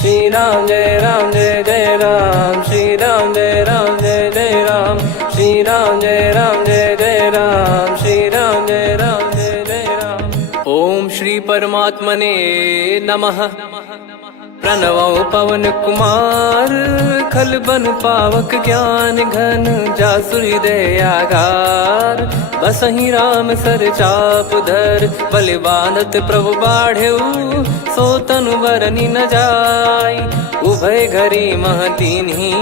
श्री राम जय जय राम, श्री राम जय जय राम, श्री राम जय जय राम, श्री राम जय जय राम। ओम श्री परमात्मने नमः। प्रणवो पवन कुमार, खल बन पावक ज्ञान घन, जासु हृदय आगार। बसहि राम सर चाप धर, बलि बांधत प्रभु बाढ़ेऊ, सो तनु बरनि न जाय। उभय घरी महतीन्ही,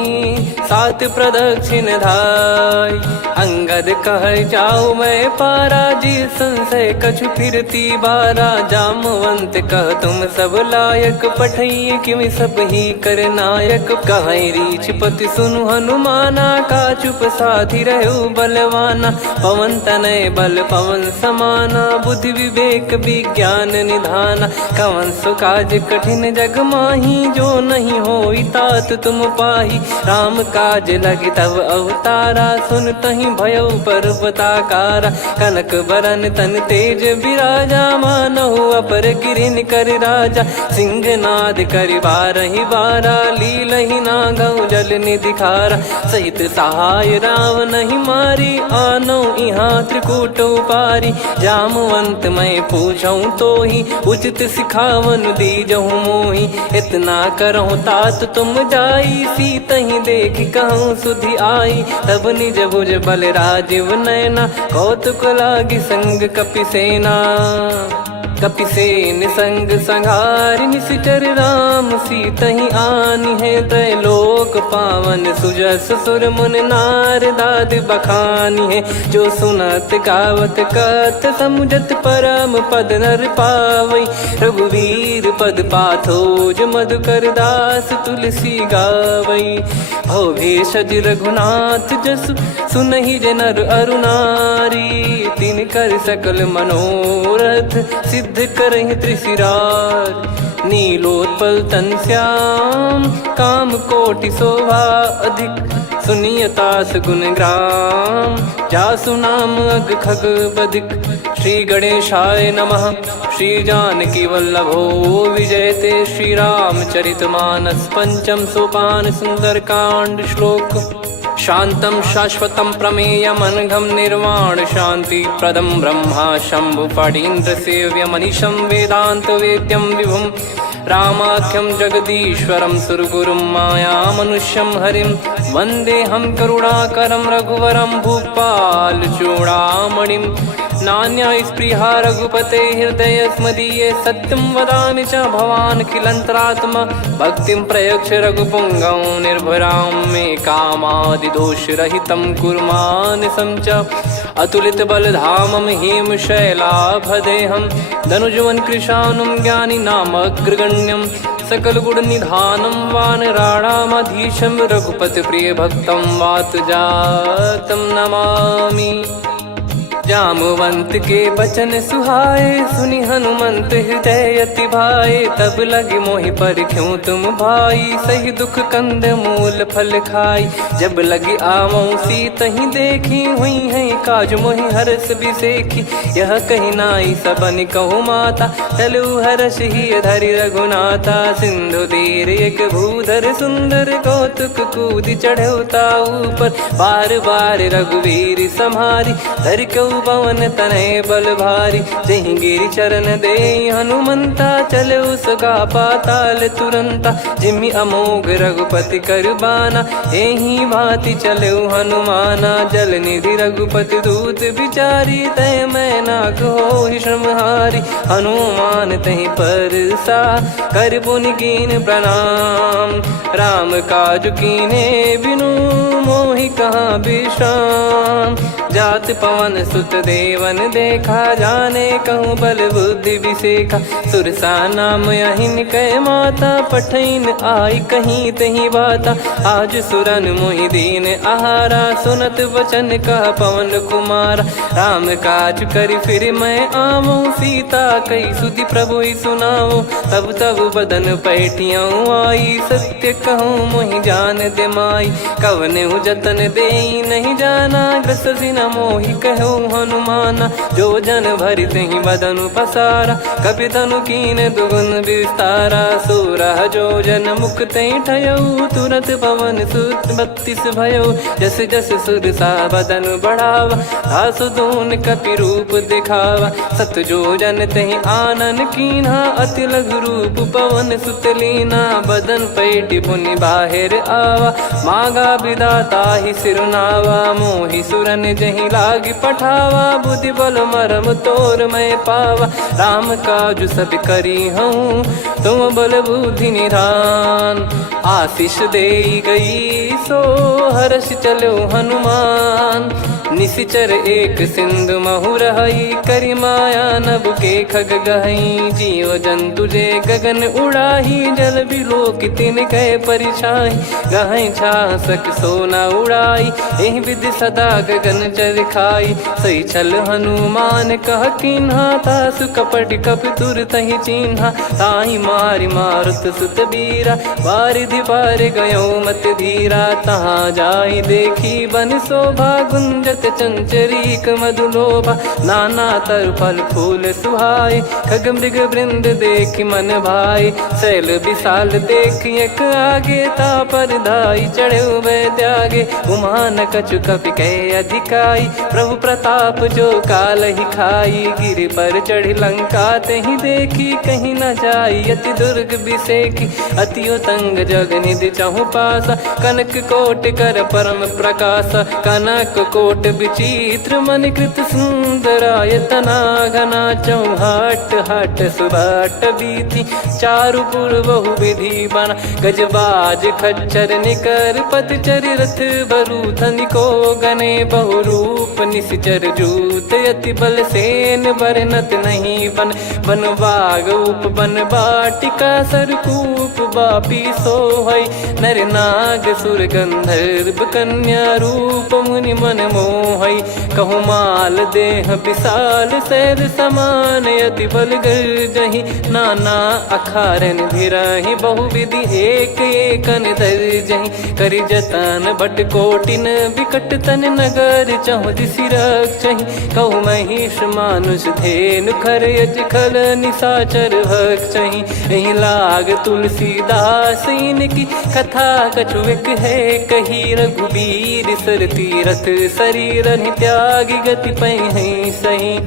सात प्रदक्षिण धाय। अंगद कह जाऊ मैं पारा, जी संशय कछु फिरती बारा। जामवंत कह तुम सब लायक, पठई किमि सब ही कर नायक। कहीं रीछ पति सुनु हनुमाना, का चुप साधि रहु बलवाना। पवन तनय बल पवन समाना, बुद्धि विवेक विज्ञान निधाना। कवन सो काज कठिन जग माही, जो नहीं होई तात तुम पाही। राम काज लगी तब अवतारा, सुन तहि भयउ पर्वताकारा। कनक बरन तन तेज बिराजा, मानहु अपर गिरिन कर राजा। सिंहनाद करि बारहि बारा, लीलहि नागौ जल निधि खारा। सहित सहाय राम नहीं मारी, आनो इहाँ त्रिकूट उपारी। जामवंत मैं पूछऊँ तोहि, उचित सिखावन दीजहु मोहि। इतना करहु तात तुम जाई, सीतहि देख कहूँ सुधि आई। तब निज भुज बल राजीव नयना, कौतुक लागी संग कपिसेना। कपिसेन संग संघारि, निशिचर राम सीतहि आनी है। त्रैलोक पावन सुजस सुर मुन नार, दाद बखानी है। जो सुनत गावत कथ, समुझत परम पद नर पावई। रघुवीर पद पाथोज, मधुकर दास तुलसी गावई। भव भेषज रघुनाथ जसु, सुनहि जे नर अरु नारी। तिन कर सकल मनोरथ, सिद्ध करहि त्रिशिरार। नीलोत्पल तन श्याम, काम कोटि शोभा अधिक। सुनियतास गुण ग्राम, जासु नाम अग खग बदिक। श्री गणेशाय नमः। श्री जानकी वल्लभो विजयते, श्री रामचरित मानस। पंचम सोपान सुंदर कांड श्लोक। शांतं शाश्वतं प्रमेयमनघं, निर्वाण शांति प्रदं ब्रह्मा शंभु फणीन्द्र सेव्यमनिशं। वेदांत वेद्यं विभुं रामाख्यं जगदीश्वरं, सुरगुरुं माया मनुष्यं हरिं। वन्देऽहं करुणाकरं रघुवरं, भूपाल चूडामणिं। नान्या स्पृहा रघुपते हृदय स्मदीये, सत्यं वदामि च भवान् खिलन्तरात्मा। भक्तिं प्रयच्छ रघुपुङ्गं, निर्भरां मे कामादिदोषरहितं कुर्मानिसं च। अतुलित बलधामं हेमशैलाभदेहं, धनुजवन कृशानुं ज्ञानी नामग्रगण्यं। सकल गुण निधानं वानराणामधीशं, रघुपति प्रिय भक्तं वातजातं नमामि। जामवंत के बचन सुहाए, सुनि हनुमंत हृदय अति भाए। तब लगे मोहि पर क्यों तुम भाई, सही दुख कंद मूल फल खाई। जब लगे आवऊं सीतहि देखी, हुई है काज मोहि हरस बिसेखी। यह कही नाई सबन कहु माता, चलु हरष ही धरि रघुनाथा। सिंधु तीर एक भूधर सुंदर, कौतुक कूद चढ़ौता ऊपर। बार बार रघुवीर सम्हारी, धर कऊ पवन तनय बल भारी। जहि गिरि चरण दे हनुमंता, चले उसका पाताल तुरंता। जिमि अमोघ रघुपति कर बाना, एहि भांति चले हनुमाना। जल निधि रघुपति दूत बिचारी, तय मैं नाग होहि श्रमहारी। हनुमान तहि परसा, कर पुनि कीन प्रणाम। राम काज कीने बिनु, मोहि कहाँ विश्राम। जात पवन सुत देवन देखा, जाने कहूँ बल बुद्धि विसेखा। सुरसा नाम अहिन कै माता, पठैन आई कहीं तही बाता। आज सुरन मोहि दीन आहारा, सुनत वचन कह पवन कुमारा। राम काज करि फिर मैं आवऊं, सीता कई सुधि प्रभु ही सुनाओ। तब तब बदन पैठियाँ आई, सत्य कहूँ मोहि जान दे माई। कवने जतन दे नहीं जाना, ग्रसि न मोहि कहो हनुमाना। जो जन भरि तेहि बदनु पसारा, कपि तनु कीन दुगुन विस्तारा। सोरा जो जन मुख तेहि ठयऊ, तुरत पवन सुत 32 भयऊ। जस जस सुरसा बदन बढ़ावा, आसु दून कपि रूप दिखावा। सत जो जन तेहि आनन कीन्हा, अति लघु रूप पवन सुत लीना। बदन पैटि पुनि बाहिर आवा, मागा विधाता ही सिरुनावा। मोहि सुरन जहि लागी पठावा, बुद्धि बल मरम तोर मैं पावा। राम काजु सब करी हूँ, तुम बल बुद्धि निधान। आशीष देई गई सो हर्ष चलो हनुमान। निशिचर एक सिंधु महु रहई, करी माया नभ के खग गहई। जीव जंतु जे गगन उड़ाही, जल बिलोक तिन कह परिछाई। गहई छासक सोना उड़ाई, एहि विधि सदा गगन चर खाई। सही छल हनुमान कह कीन्हा, तासु कपट कप तुर तहि चिन्हा। ताहि मारि मारुत सुत बीरा, वारिधि पार गयो मत धीरा। तहाँ जाई देखी बन शोभा, गुंजत चंचरीक मधुलोभा। नाना तर फल फूल सुहाए, खग मृग वृंद देख मन भाई। शैल विशाल देख एक आगे, तापर धाई चढ़े वै त्यागे। उमान कछु कपि कह अधिकाई, प्रभु प्रताप जो काल ही खाई। गिर पर चढ़ी लंका तेहि देखी, कहीं न जाई अति दुर्ग बिसेकी। अति उतंग जग निधि चहु पासा, कनक कोट कर परम प्रकाश। कनक कोट विचित्र मन कृत सुंदरायतना। घना चौहाट हाट सुबाट बीती, चारु पुर बहु विधि बना। गजबाज खच्चर निकर पतचर, रथ बरु धनिको गने। बहु रूप निशिचर जूत, अति बल सेन बरनत नहीं बन। बन बाग उप बन बाटिका, सरकूप बापी सोहई। नर नाग सुर गंधर्व कन्या, रूप मुनि मन मोहई। कहु माल देह विशाल, शैल समान अति बल गर्जहि। नाना अखारन भिरहि, बहु विधि एक एकन दर्जहि। करि जतन बट कोटिन, बिकट तन नगर चहु दिसि रक्षहि। कहु महिष मानुष धेनु, खर यज खल निशाचर भक्षहि। एहि लाग तुलसीदास इनकी, कथा कछु एक है कही। रघुबीर सर तीरथ शरीर, त्यागी गति पै सही।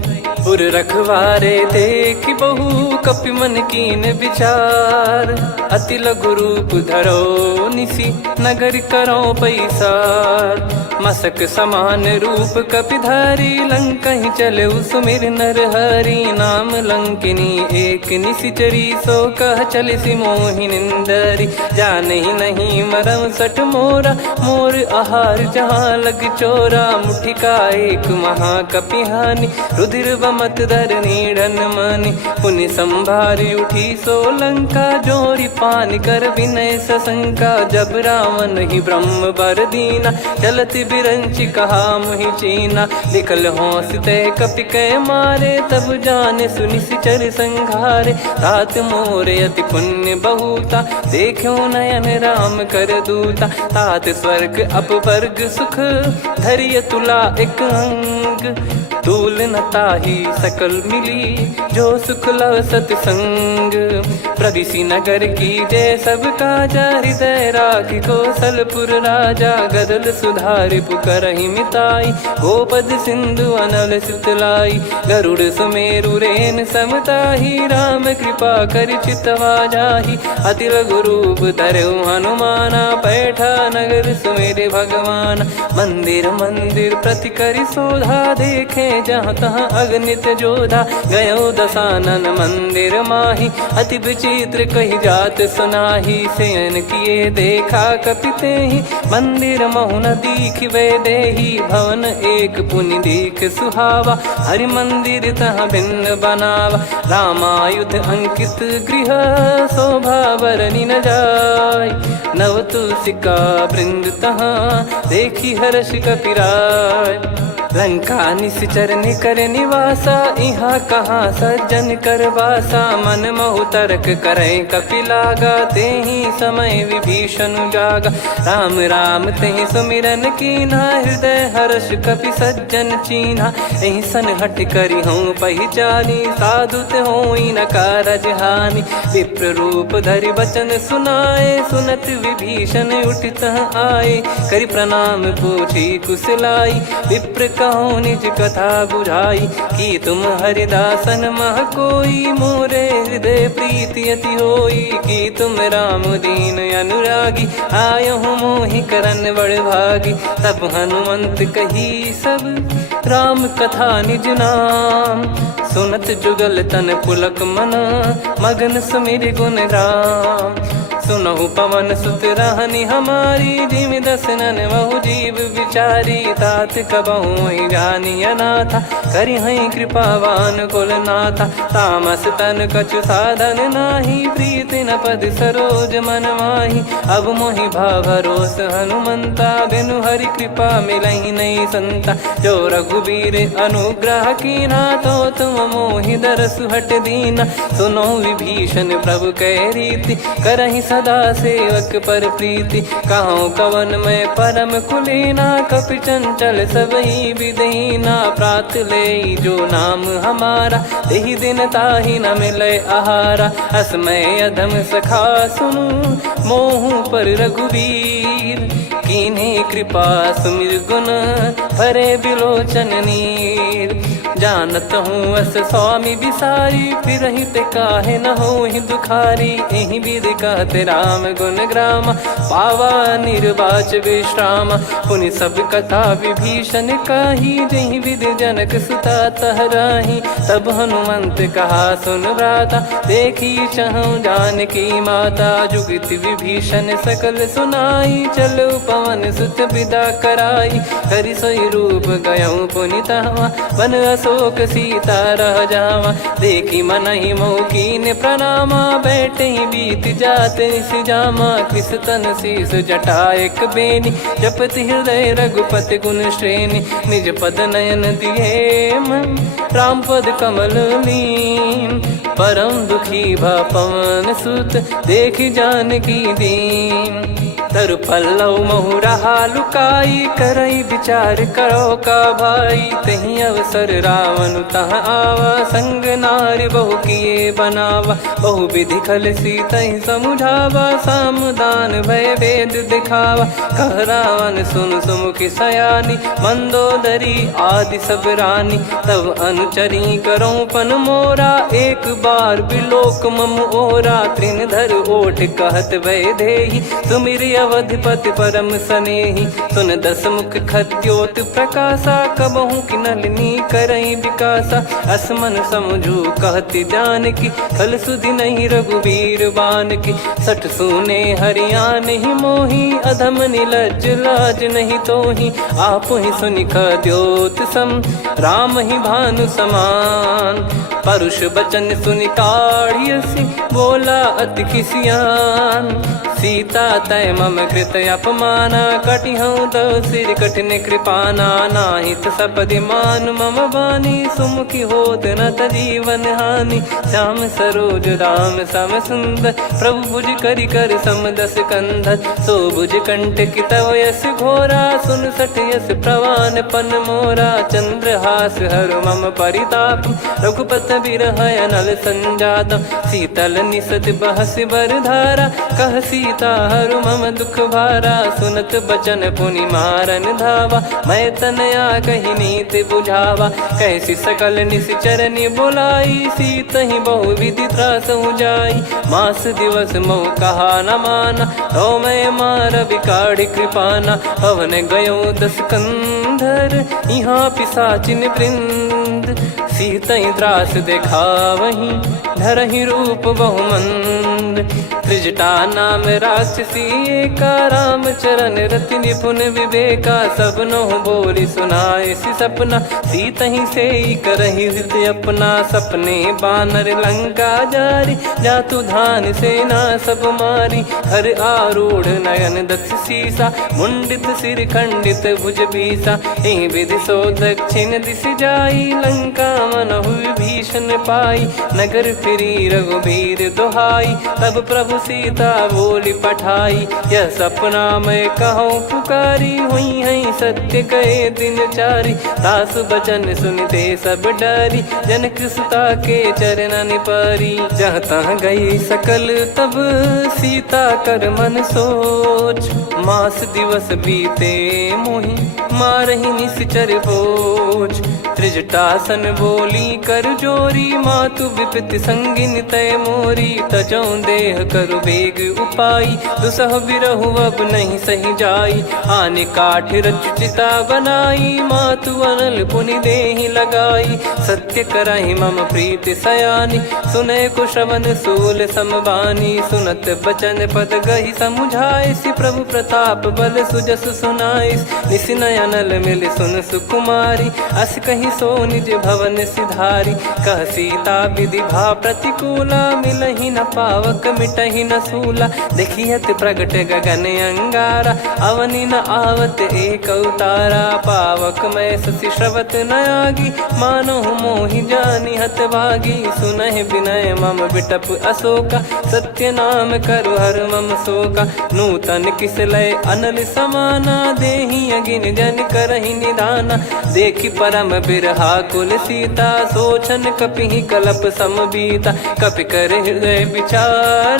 पुर रखवारे देख बहु, कपि मन कीन विचार। अति लघु रूप धरो निसी, नगर करो पैसार। मसक समान रूप कपि धारी, लंकहि चले सुमिर नर हरि। नाम लंकिनी एक निशिचरी, सो कह चलिसि मोहि निंदरी। जानहि नहीं मरम सठ मोरा, मोर आहार जहाँ लग चोरा। मुठिका एक महाकपिहानि, रुधिर बमत धरनी ढन मानि। पुनि संभारी उठी सो लंका, जोरी पान कर विनय सशंका। जब रावण ही ब्रह्म बर दीना, चलत बिरंचि कहा मुहि चीना। लिखल होंस ते कपि कै मारे, तब जाने सुनिशिचर संघारे। तात मोरे अति पुण्य बहुता, देखो नयन राम कर दूता। तात स्वर्ग अपवर्ग सुख, धरिय तुला एक अंग। तूल न ताहि सकल मिली, जो सुख लव सतसंग। प्रविशि नगर की जय सब काजा, हृदय राखि कौशलपुर राजा। गदल सुधारि पुकरहि मिताई, गोपद सिंधु अनल सितलाई। गरुड़ सुमेरु रेन समताहि, राम कृपा करि चितवा जाहि। अति लघु रूप धरऊ हनुमाना, पैठा नगर सुमेरे भगवान। मंदिर मंदिर प्रति करि शोधा, देखे जहाँ तहाँ अगणित जोधा। गयो दशानन मंदिर माही, अति विचित्र कही जात सुनाही। शयन किए देखा कपि तेहि, मंदिर महु न दीखिबे देहि। भवन एक पुनि दीख सुहावा, हरि मंदिर तहाँ भिन्न बनावा। रामायुध अंकित गृह, शोभा बरनि न जाय। नव तुलसी का वृंद तहाँ, देखी हर्ष कपिराय। लंका निश्चर निकर निवासा, इहा कहाँ सज्जन कर वासा। मन महु तर्क करे कपिलागा, तेहि समय विभीषण जागा। राम राम तेहि सुमिरन कीन्हा, हृदय हर्ष कपि सज्जन चीन्हा। एहि सन हट करि हूँ पहिचानी, साधु ते होई न कारज हानि। विप्र रूप धरि वचन सुनाए, सुनत विभीषण उठित आए। करि प्रणाम पूछी कुशलाई, विप्र कहो निज कथा बुझाई। कि तुम हरिदासन मह कोई, मोरे हृदय प्रीति अति होई। कि तुम राम दीन अनुरागी, आयहु मोहि करन बड़ भागी। तब हनुमंत कही सब राम कथा निज नाम, सुनत जुगल तन पुलक मना, मगन सुमिर गुण राम। सुनहु पवन सुत रहनी हमारी, जिमि दसनन महु जीव विचारी। तात कबहु ही जानी अनाथा, करि हई कृपावान कुल नाथा। तामस तन कछु साधन नाही, प्रीति न पद सरोज मन माही। अब मोहि भरोस हनुमंता, बिनु हरि कृपा मिलहि नहीं संता। जो रघुबीर अनुग्रह कीन्हा, तो तुम मोहि दरसु हट दीना। सुनो विभीषण प्रभु कह रीति, करहि सदा सेवक पर प्रीति। कहूँ कवन में परम कुलीना, कपि चंचल सबही विदहीना। प्रात ले जो नाम हमारा, तेहि दिन ताहि न मिले आहारा। असमय अधम सखा सुनु, मोहु पर रघुवीर। कीन्हे कृपा सुमिर गुण, भरे बिलोचन नीर। जानत हूँ अस स्वामी बिसारी, फिरहि ते काहे न होहि दुखारी। एहि विधि कहते राम गुण ग्राम, पावा निर्वाच विश्राम। पुनि सब कथा विभीषण काही, जहि विधि जनक सुता तहराही। तब हनुमंत कहा सुन भ्राता, देखी चहु जानकी माता। जुगति विभीषण सकल सुनाई, चलो पवन सुत विदा कराई। करि सोई रूप गयऊँ पुनि तहवा, वन अशोक सीता रह जावा। देखी मनहि मोह कीन्ह प्रणामा, बैठे ही बीत जात निस जामा। कृस तन शीस जटा एक बेनी, जपति हृदय रघुपति गुण श्रेणी। निज पद नयन दिए मन, राम पद कमल लीन। परम दुखी भा पवन सुत, देखि जानकी दीन। तरु पल्लव महु रहा लुकाई, करई विचार करो का भाई। तहि अवसर रावण तह आवा, संग नारी बहु किए बनावा। बहु विधि खल सीतहि समुझावा, सामदान भय वेद दिखावा। कह रावण सुन सुमुखि सयानी, मंदोदरी आदि सब रानी। तब अनुचरी करो पन मोरा, एक बार बिलोक मम ओरा। तृण धर ओठ कहत भय देहि, सुमिर अवधिपति परम सनेहि। सुन दस मुख खद्योत प्रकाशा, कबहु कि नलिनी करई विकासा। असमन समझू कहति जानकी, खल सुधि नहीं रघुवीर बानकी। सठ सुने हरियाण ही मोही, अधम निलज्ज लाज नहीं तोही। आप ही सुनि खद्योत सम, राम ही भानु समान। परुष बचन सुनि काढ़ियसि, बोला अति किसियान। सीता तय मम कृत अपमाना, कटिहऊँ तो सिर कठिन कृपाना। नाहित सपदि मान मम बानी, सुमुखी होत न जीवन हानि। श्याम सरोज राम सम सुंदर, प्रभु भुज करि कर सम दस कंधर। सो भुज कंठ की तव यस घोरा, सुन सठ यस प्रवान पन मोरा। चंद्रहास हर मम परिताप, रघुपत बिरह अनल संजात। शीतल निसत बहस बर धारा, कह सीता हरु मम दुख भारा। सुनत बचन पुनि मारन धावा, मैं तनया कही नीति बुझावा। कैसी सकल निश्चरनि बुलाई, सीतहि बहु विधि त्रासहु जाई। मास दिवस मोह कहा न माना, तो मैं मार बिकाढ़ि कृपाना। पवन गयो दस कंधर, यहाँ पिशाचिन वृंद। मंद, सीतई त्रास देखावहीं धरहि रूप बहुमंद। त्रिजटा नाम राक्षसी एका, राम चरण रति निपुण विवेका। सबनो बोली सुनाए सि सपना, सीतहि से करहि हृत अपना। सपने बानर लंका जारी, जातु धान सेना सब मारी। हर आरूढ़ नयन दक्ष सीसा, मुंडित सिर खंडित भुज बीसा। ए विधि सो दक्षिण दिश जाई, लंका मनहु भीषण पाई। नगर फिरी रघुबीर दुहाई, तब प्रभु सीता बोली पठाई। यह सपना मैं कहूँ पुकारी, हुई है सत्य कहे दिन चारी। दास बचन सुनते सब डरी, जनक सुता के चरण परी। जहाँ तहाँ गई सकल तब सीता कर मन सोच। मास दिवस बीते मोहि मारहि निश्चर बोझ। त्रिजटासन बोली कर जोरी, मातु विपत्ति संगिन तय मोरी। तजौ देह करु बेग उपाई, दुसह बिरहु अब नहीं सही जाई। आने काठ रचिता बनाई, मातु अनल पुनि देहि लगाई। सत्य करहि मम प्रीति सयानी, सुनय को श्रवण सूल समबानी। सुनत बचन पद गहि समुझाए, सि प्रभु प्रताप बल सुजस सुनाइस। निस नयनल मिल सुन सुकुमारी, अस कहि सो निज भवन सिधारी। कह सीता विधि भा प्रतिकूला, मिलहि न पावक मिटहि न सूला। देखियत प्रगट गगन अंगारा, अवनि न आवत एक अवतारा। पावक मैं शशि श्रवत न आगी, मानो मोहि जानि हत भागी। सुनहि विनय मम बिटप अशोका, सत्य नाम करु हर मम शोका। नूतन किस लय अनल समाना, देहि अगिन जन करहि निदाना। देखि परम बिरहा कुल सीता, सोचन कपिहि कलप समबीता। कपि कर हृदय विचार,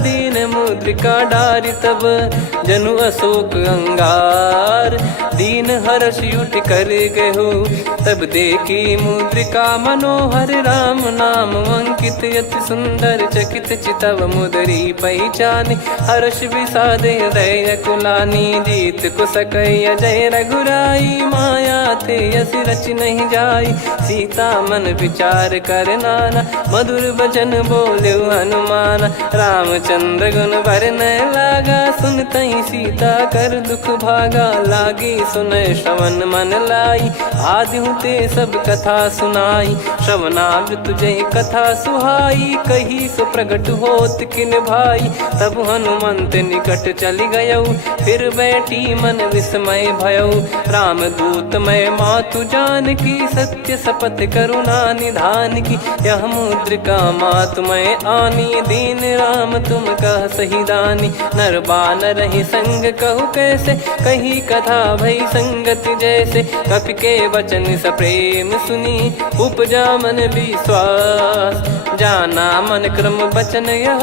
दीन मुद्रिका डारि तब जनु अशोक अंगार। दीन हर्ष उठ कर गहु, तब देखी मुद्रिका मनोहर। राम नाम अंकित अति सुंदर, चकित चितव मुदरी पहचान। हर्ष विषाद हृदय कुलानी, जीत को सकय जय रघुराई। माया थे यस रच नहीं जाई, सीता मन विचार कर नाना। मधुर बचन बोले हनुमान, रामचंद्र गुण बरनै लागा। सुनतहि सीता कर दुख भागा, लागी सुनय श्रवण मन लाई। आदिहु ते सब कथा सुनाई, श्रवणामृत जय कथा सुहाई। कही सो प्रगट होत किन भाई, तब हनुमंत निकट चली गयौ। फिर बैठी मन विस्मय भयौ, राम दूत मैं मातु जानकी। सत्य शपथ करुणा निधान की, यह मुद्रिका मातु मैं आनी। दीन राम तुम कह सही दानी, नर बानर ही संग कहु कैसे। कही कथा भई संगति जैसे, कपि के वचन सप्रेम सुनी। उपजा मन विश्वास, जाना मन क्रम बचन यह।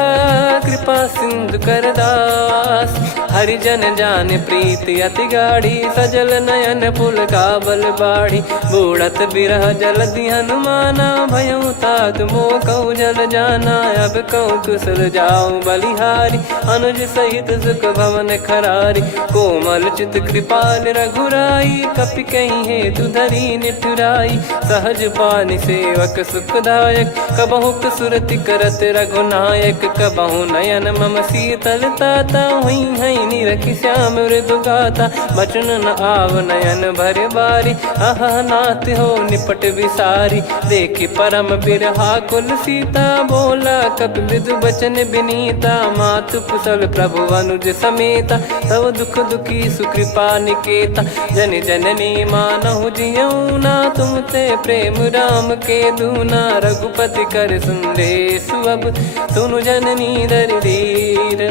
कृपा सिंधु कर दास, हरिजन जान प्रीति अति गाढ़ी। सजल नयन पुल काबल बाढ़ी, बूढ़त बिरह जल दी हनुमाना। भयउ तात मोह कहु जल जाना, अब कहु कुशल जाऊं बलिहारी। अनुज सहित सुख भवन खरारी, कोमल चित कृपाल रघुराई। कपि कहीं हेतु धरी निठुराई, सहज पानि सेवक सुखदायक। कबहु सुरति करत रघुनायक, कबहु नयन मम शीतल ताता। हुई है निरखि श्याम मृदु गाता, बचन न आव नयन भर बारी। आहा नाथ हो निपट विसारी, देखि परम बिरहा कुल सीता। बोला कपि मृदु बचन बिनीता, मातु कुशल प्रभु अनुज समेता। तव दुख दुखी सुकृपा निकेता, जन जननी मानहु जियऊ ना। तुम ते प्रेम राम के दूना, रघुपति कर संदेश अब सुनु जननी दर धीर।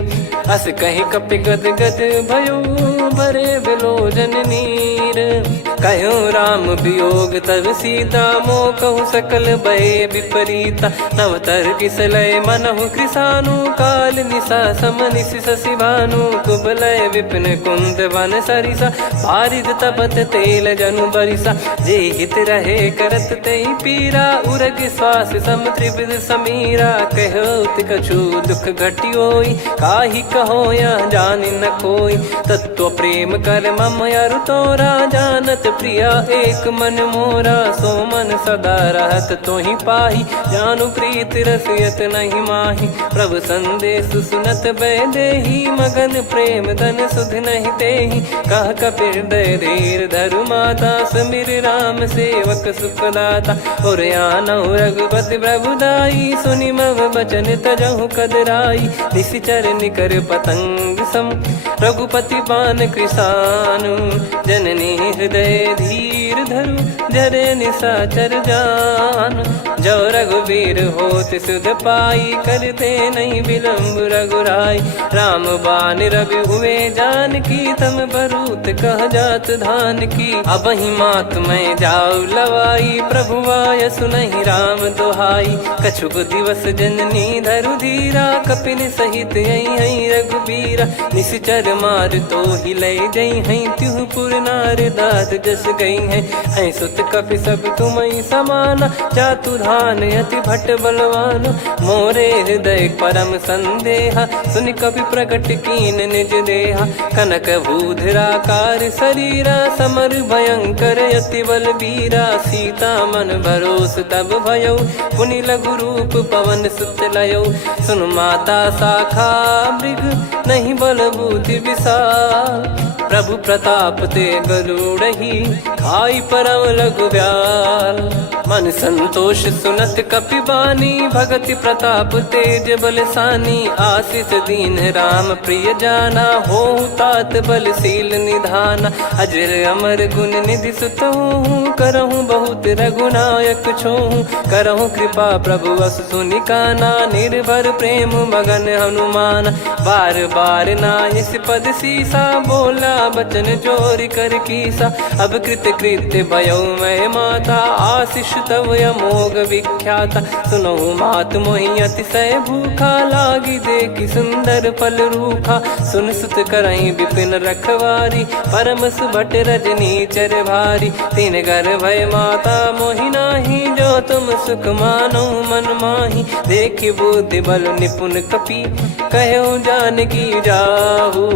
अस कहि कपि गद गद भयो, भरे बिलोचन नीर। कहो राम वियोग तब सीता, मोह कहु सकल भय विपरीता। नवतर किसलय मनहु कृसानु, काल निशा समनिशि शशि भानु। कुबलय विपिन कुंद वन सरिसा, पारिद तपत तेल जनु बरिसा। जे हित रहे करत तेहि पीरा, उरग श्वास सम त्रिविध समीरा। कहो कछु दुख घटियोई, काहि कहो या जान न कोई। तत्व प्रेम कर मम अरु तोरा, जानत प्रिया एक मन मोरा। सो मन सदा रहत तो ही पाही, जानु प्रीत रसियत नहीं माही। प्रभु संदेश सुनत बैदेही, मगन प्रेम धन सुध नहीं तेही। कह कपिर दय धीर धरु माता, समिर राम सेवक सुखदाता। और आनौ रघुपति प्रभुदाई, सुनि मव बचन तजहु कदराई। निशिचर निकर पतंग सम, रघुपति पान कृसानु। जननी हृदय धीर धरु, जरे निशाचर जान। जो रघुवीर होत सुध पाई, करते नहीं विलम्ब रघुराई। राम बान रवि हुए जानकी, तम बरूत कह जात धान की। अब ही मात मैं जाऊ लवाई, प्रभु आय सुनहि राम दोहाई। कछुक दिवस जननी धरु धीरा, कपिन सहित यही रघुबीरा। निशिचर मार तो ही ले जई हैं, त्युह पुर नार दाद जस गई हैं। सुत कपि सब तुमहि समाना, जातु धान अति भट बलवान। मोरे हृदय परम संदेहा, सुनि कपि प्रकट कीन निज देहा। कनक भूधराकार शरीरा, समर भयंकर अति बलबीरा। सीता मन भरोस तब भयउ, पुनि लघु रूप पवन सुत लयउ। सुन माता शाखा मृग, नहीं बल बुद्धि विशाल। प्रभु प्रताप ते गरुड़ही, खाई परम लघु ब्याल। मन संतोष सुनत कपि बानी, भगति प्रताप तेज बलसानी। आशीष दीन राम प्रिय जाना, होहु तात बलशील निधाना। अजर अमर गुण निधि सुतहु, करहु बहुत रघुनायक छोहु। करहु कृपा प्रभु अस सुनि काना, निर्भर प्रेम मगन हनुमान। बार बार नायस पद सीसा, बोला बचन चोरी कर कीसा। अब कृत कृत्य भयउ मैं माता, आशीष तव अमोघ विख्याता। सुनहु मात मोहि अतिशय भूखा, लागी देखि सुंदर फल रूखा। सुन सुत करहि विपिन रखवारी, परम सुभट रजनी चर भारी। तीन घर भय माता मोहि नाही, जो तुम सुख मानो मन माही। देखि बुद्धि बल निपुण कपि, कहु जानकी जाहु।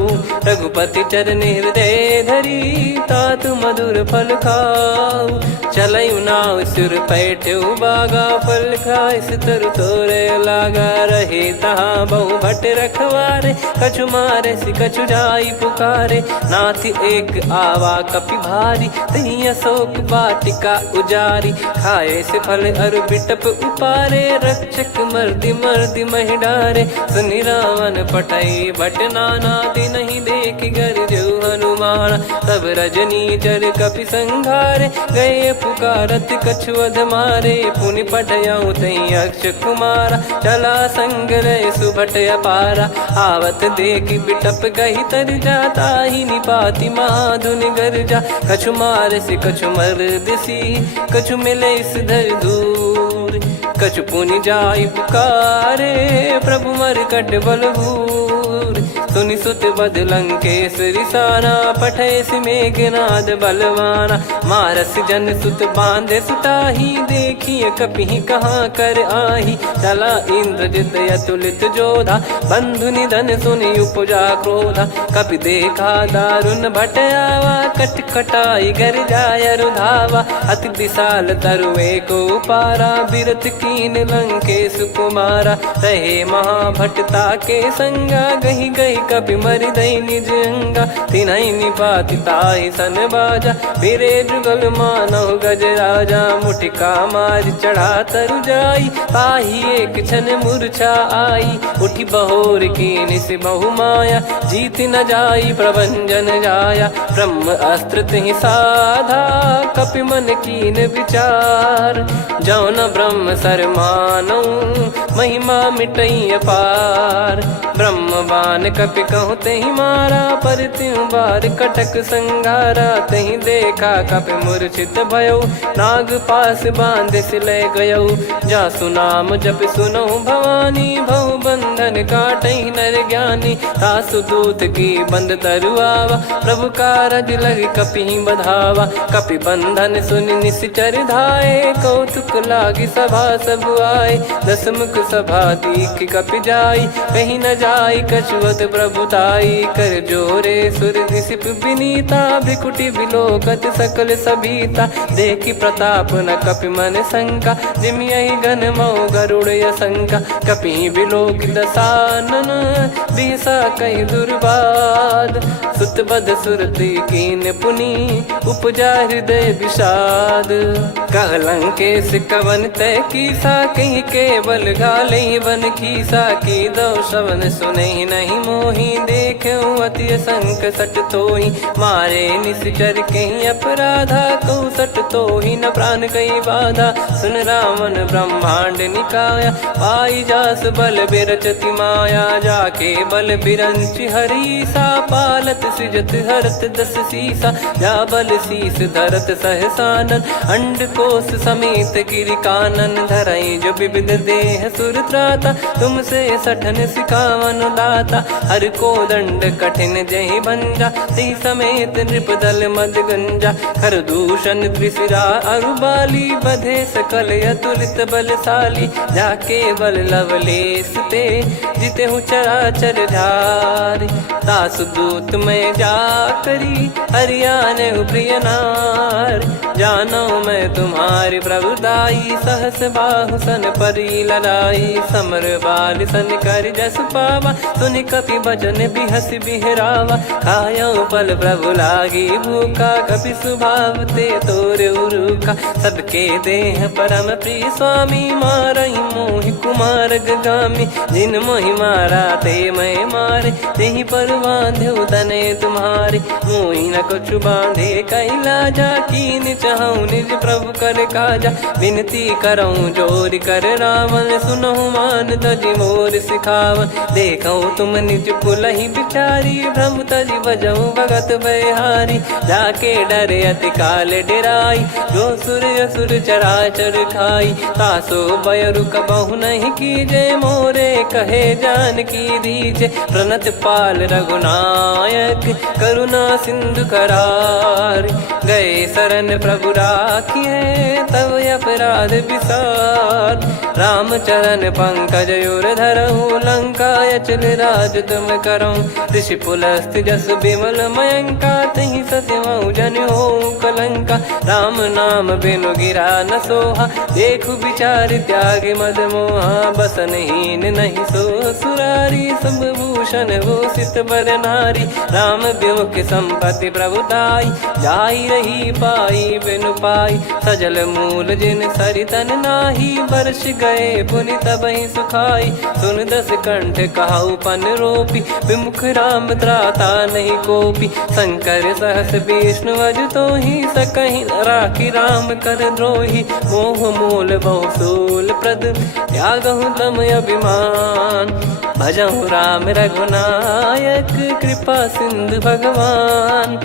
रघुपति चरण हृदय धरी, तात मधुर फल खाऊ। चलयु नाव सुर पैठ्यु बागा, फल खाइस तरु तोरे लागा। रहे तहाँ बहु भट रखवारे, कछु मारे सि कछु जाई पुकारे। नाथ एक आवा कपि भारी, तही अशोक वाटिका उजारी। खाए से फल अरु बिटप उपारे, रक्षक मर्दि मर्दि महि डारे। सुनि रावण पटई भट नाना, तिनहि देखि गरजु हनुमान। तब रजनी चर कपि संघारे, गए पुकारत कछु अध मारे। पुनि पटयउ तई अक्ष कुमारा, चला संग रहे सुभट अपारा। आवत देखि बिटप गही तर जाता, ही निपाति महाधुनि गर्जा। कछु मार से कछु मर्दिसी, कछु मिले इस धर दूर। कछु पुनि जाई पुकारे, प्रभु मरकट बलभूर। सुनि सुत बद लंकेश्वरी साना, पठय मेघनाद बलवाना। मारस जन सुत बांधे सुताही, देखिए कपि कहाँ कर आही। चला इंद्रजित अतुलित जोधा, बंधु निधन सुनि उपजा क्रोधा। कपि देखा दारुण भट आवा, कट कटाई गर जाय रुधावा। अति विशाल तरुए को पारा, बिरत कीन लंकेश कुमारा। रहे महाभटता के संगा, गही गही कपि मरि दई निज अंगा। तिन्हि निपाति ताहि सन बाजा, फिरे जुगल मानव गज राजा। मुटिका मार चढ़ा तरु जाई, ताहि एक क्षण मूर्छा आई। उठि बहोर कीन से बहु माया, जीत न जाई प्रभंजन जाया। ब्रह्म अस्त्र तिहि साधा, कपि मन कीन विचार। जौ न ब्रह्म सर मानौ, महिमा मिटई अपार। ब्रह्म बान कपि कहु तहि मारा, पर त्यों बार कटक संगारा। तहि देखा कपि मूर्छित भयउ, नाग पास बांध सिले गयउ। जासु नाम जप सुनहु भवानी, भव बंधन काटहि नर ज्ञानी। तासु दूत की बंद तरुआवा, प्रभु कारज लग कपि बधावा। कपि बंधन सुनि निश्चर धाये, कौतुक लागी सभा सब आए। दस मुख सभा दीख कपि जाई, कहीं न जाई कछुवत प्रभुताई। कर जोरे सुर दिसिप विनीता, भ्रिकुटि बिलोकत सकल सबीता। देखि प्रताप न कपि मन शंका, जिमियहि गन मऊ गरुड़ असंका। कपि बिलोक दसानन, बिहसा कहि दुर्वाद। सुत बध सुरति कीन पुनि, उपजा हृदय विषाद। कहलंकेश कवन तय कीसा, कहीं केवल गाले बन खीसा। की दो श्रवण सुने नहीं मोही, देखे अति संक सट तोही। मारे निश्चर कहीं अपराधा, कहूँ सट तोही न प्राण कहीं बाधा। सुन रावण ब्रह्मांड निकाया, पाई जास बल बिरचति माया। जाके बल बिरंच हरीसा, पालत सृजत हरत दस सीसा। जा बल शीस धरत सहसानन, अंड कोश समेत गिरि कानन। धरई जो विविध देह सुर त्राता, तुमसे सठन सिखावन दाता। हर को दंड कठिन जहि भंजा, ती समेत नृप दल मद गंजा। खर दूषण त्रिशिरा अरुबाली, बधे सकल अतुलित बलशाली। जाके बल लवलेस ते, जिते हूँ चराचर धारी। दास दूत में जा करी, हरियाने प्रिय नार। जानो मैं तुम्हारी प्रभुताई, सहस बाहु सन परी लड़ाई। समर बाल सन कर जस पावा, सुनि कपि भजन बिहस बिहरावा। खायो पल प्रभु लागी भूखा, कपि स्वभाव ते तोर उरुखा। सबके देह परम प्रिय स्वामी, मारई मोहि कुमार गगामी। जिन मोहि मारा ते मैं मारे, तेहि पर बांधो तने तुम्हारे। मोहि न कुछ बांधे कैलाजा, कीन चाहूँ निज प्रभु कर काजा। विनती करऊँ जोर कर रावण, सुनहु मान तजि मोर सिखावन। देखऊँ तुम निज पुलहि बिचारी, भ्रम तजि बजऊँ भगत बहारी। जाके डरे अति काल डेराई, जो सुर असुर चराचर खाई। तासो बयरु कबहु नहीं कीजे, मोरे कहे जान की दीजे। प्रणत पाल रघुनायक, करुणा सिंधु करार। गए शरण प्रभु राखिए, तब अपराध विसार। राम चरण पंकज उर धरऊँ, लंका अचल राज तुम करऊँ। ऋषि पुलस्त जस विमल मयंका, तहि सत्यमऊ जन हो कलंका। राम नाम बिनु गिरा न सोहा, देखु विचार त्याग मद मोहा। बसनहीन नहीं सो सुरारी, सब भूषण भूषित बर नारी। राम विमुख संपत्ति प्रभुताई, जाई रही पाई बिनु पाई। सजल मूल जिन सरितन नाही, वर्ष गए पुनि तबहि सुखाई। सुन दस कंठ कहाऊ पन रोपी, विमुख राम त्राता नहीं कोपी। शंकर सहस विष्णु अज तोहि, सकहि न राखी राम कर द्रोही। मोह मूल बहु सूल प्रद, त्यागहु तम अभिमान। भजहु राम रघुनायक, कृपा सिंधु भगवान।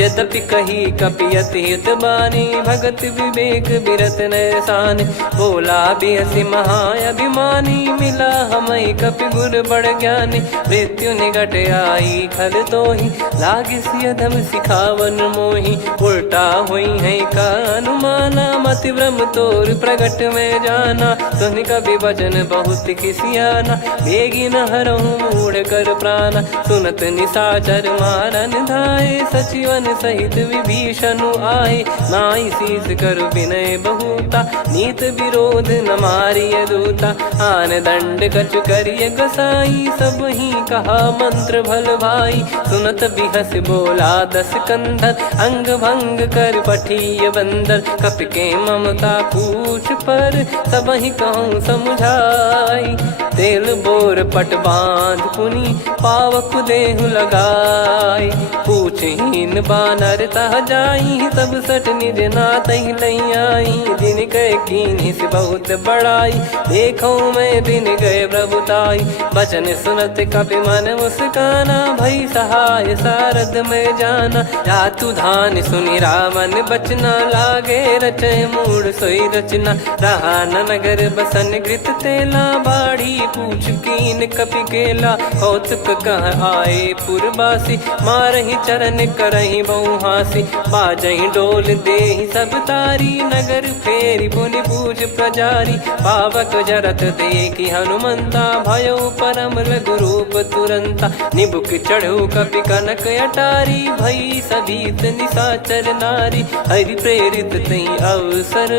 यद्यपि कही कपियति हित बानी, भगत विवेक बिरत नैसान। बोला बिहसि महाअभिमानी, मिला हमई कपि गुर बड़ ज्ञानी। मृत्यु निकट आई खल तोहि, लागिसि अधम सिखावन मोहि। उल्टा हुई है का अनुमाना, मति भ्रम तोर प्रगट में जाना। सुन कवि वचन बहुत खिसियाना, बेगी न हरहु मूढ़ कर प्राणा। सुनत निशाचर मारन धाये, सचिवन सहित विभीषणु आए। नाई शीस कर विनय बहुता, नीत विरोध न मारिय दूता। आन दंड कछु करिय गसाई, सब ही कहा मंत्र भल भाई। सुनत बिहस बोला दस कंधर, अंग भंग कर पठिय बंदर। कपि के ममता पूछ पर, सब ही कहूँ समुझाई। तेल बोर पट बांध पुनि, पावक देहु लगाई। पूछहीन बानर तह जाई, सब सट निज नातहि लई आई। दिन गए कीन्ही से बहुत बड़ाई, देखो मैं दिन गए प्रभुताई। बचन सुनत कपि मन मुस्काना, भई सहाय सारद में जाना। जातु धान सुनि रावण बचना, लागे रचय मूढ़ सोई रचना। रहा न नगर बसन घृत तेला, बाढ़ी पूछ कीन कपि केला कौतुक कह आए पुरबासी मारही चरण करही बहु हासी बाजही डोल देहि सब तारी नगर फेरी पुनि पूज प्रजारी पावक जरत देखी हनुमंता भयो परम लघु रूप तुरंता निबुक चढ़ू कपि कनक अटारी भई सभीत निशाचर नारी हरि प्रेरित तई अवसर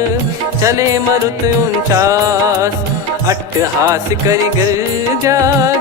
चले मरुत 49 अट्टहास करि गिरजा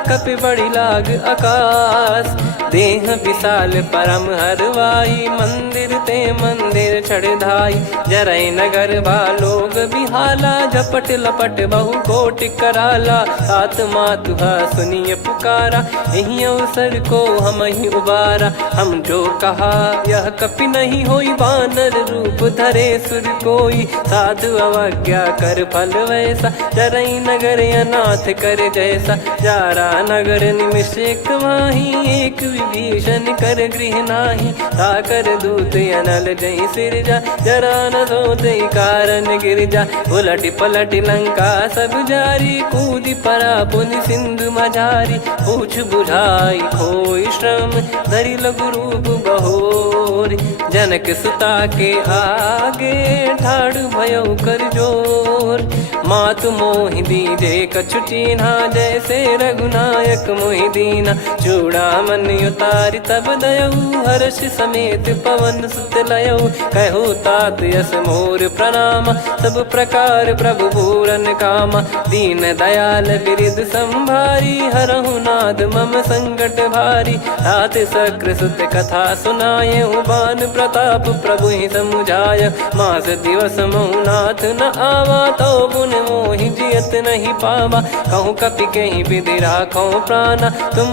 कपि बड़ी लाग आकाश देह विशाल परम हरवाई मंदिर ते मंदिर चढ़ाई जरई नगर बालोग बिहाला झपट लपट बहु कोट कराला सात मातुहा सुनिय पुकारा यही अवसर को हम ही उबारा हम जो कहा यह कपि नहीं होई बानर रूप धरे सुर कोई साधु अवज्ञा कर फल वैसा जरई नगर अनाथ कर जैसा जारा नगर निमिष एक माही एक विभीषण कर गृह नाही ताकर दूत अनल जय सिरजा जरा न सोते कारण गिरजा उलट पलट लंका सब जारी कूदी परा पुनि सिंधु मझारी पूछ बुझाई खोई श्रम धरि लघु रूप बहोरी जनक सुता के आगे ठाड़ भयो कर जोर मातु मोहि दीजे कछु चीन्हा जैसे रघुनायक मोहि दीना चूड़ामन उतारि तब दयऊ हर्ष समेत पवन सुत लयऊ कहु तात यस मोर प्रणाम सब प्रकार प्रभु पूरन कामा दीन दयाल बिरिद संभारी हरहु नाद मम संकट भारी तात सक्र सुत कथा सुनाये बान प्रताप प्रभु ही समुझाय मास दिवस महु नाथ न आवा तो पुन मोहि जियत नहीं पावा कहूँ कपि कहीं विधि राखो प्राणा तुम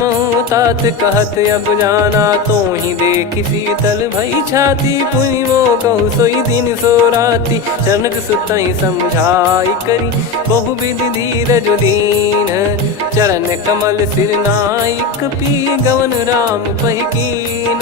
तात कहत अब जाना तो ही देख शीतल भई छाती पुनि मो कहु सोई दिन सो राती जनक सुतई समझाई करी बहु विधि धीरज दीन चरण कमल सिर नाइक पी गवन राम पहिकीन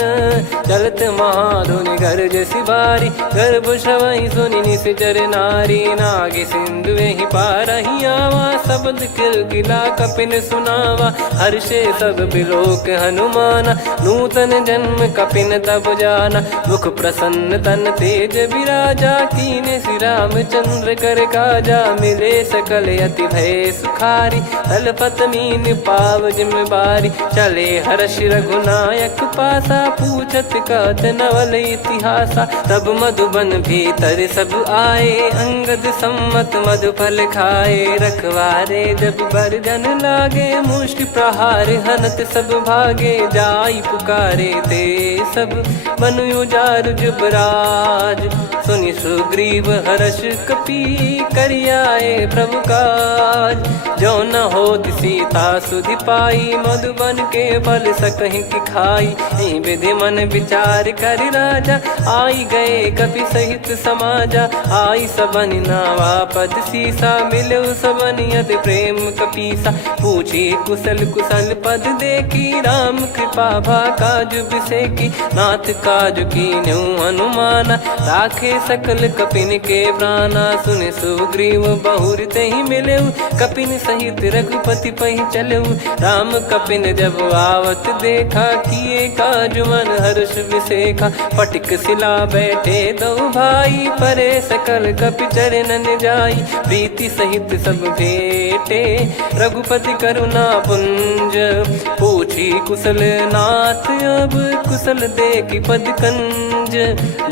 चलत महाधुनि गर्ज सिबारी गर्भ श्रवहि सुनि निश्चर नारी नागे सिंधु ही पारही आवा शब्द किलकिला कपिन सुनावा हर्षे सब बिलोक हनुमाना नूतन जन्म कपिन तब जाना मुख प्रसन्न तन तेज विराजा कीने श्री रामचंद्र कर काजा मिले सकल अति भय सुखारी तलपत मीन पाव जिम्मेवारी चले हर्ष रघुनायक पासा पूछत कहत नवल इतिहासा तब मधुबन भीतर सब आए अंगद सम्मत मधुफल खाए रखवारे जब बरजन लागे मुष्टि प्रहार हनत सब भागे जाई पुकारे ते सब मनु उजार जुबराज सुनि सुग्रीव हर्ष कपि करियाए प्रभु काज जो न हो सीता सुधि पाई मधुबन के फल सकहि की खाई विधि मन विचार कर राजा आई गए कपि सहित समाजा आई सबन नावा पद सीसा मिलो सबनियत प्रेम कपीसा पूछी कुशल कुशल पद देखी राम कृपा भा काज बिसेकी नाथ काज की न्यू हनुमाना राखे सकल कपिन के प्राणा सुन सुग्रीव बहुर ते ही मिले कपिन सहित रघुपति पही चले राम कपिन जब आवत देखा किए काज मन हर्ष विसेखा पटिक सिला बैठे दो भाई परे सकल कपि चरणन जाई प्रीति सहित सब भेटे रघुपति करुणा पुंज पूछी कुशल नाथ अब कुशल देखी पद कंज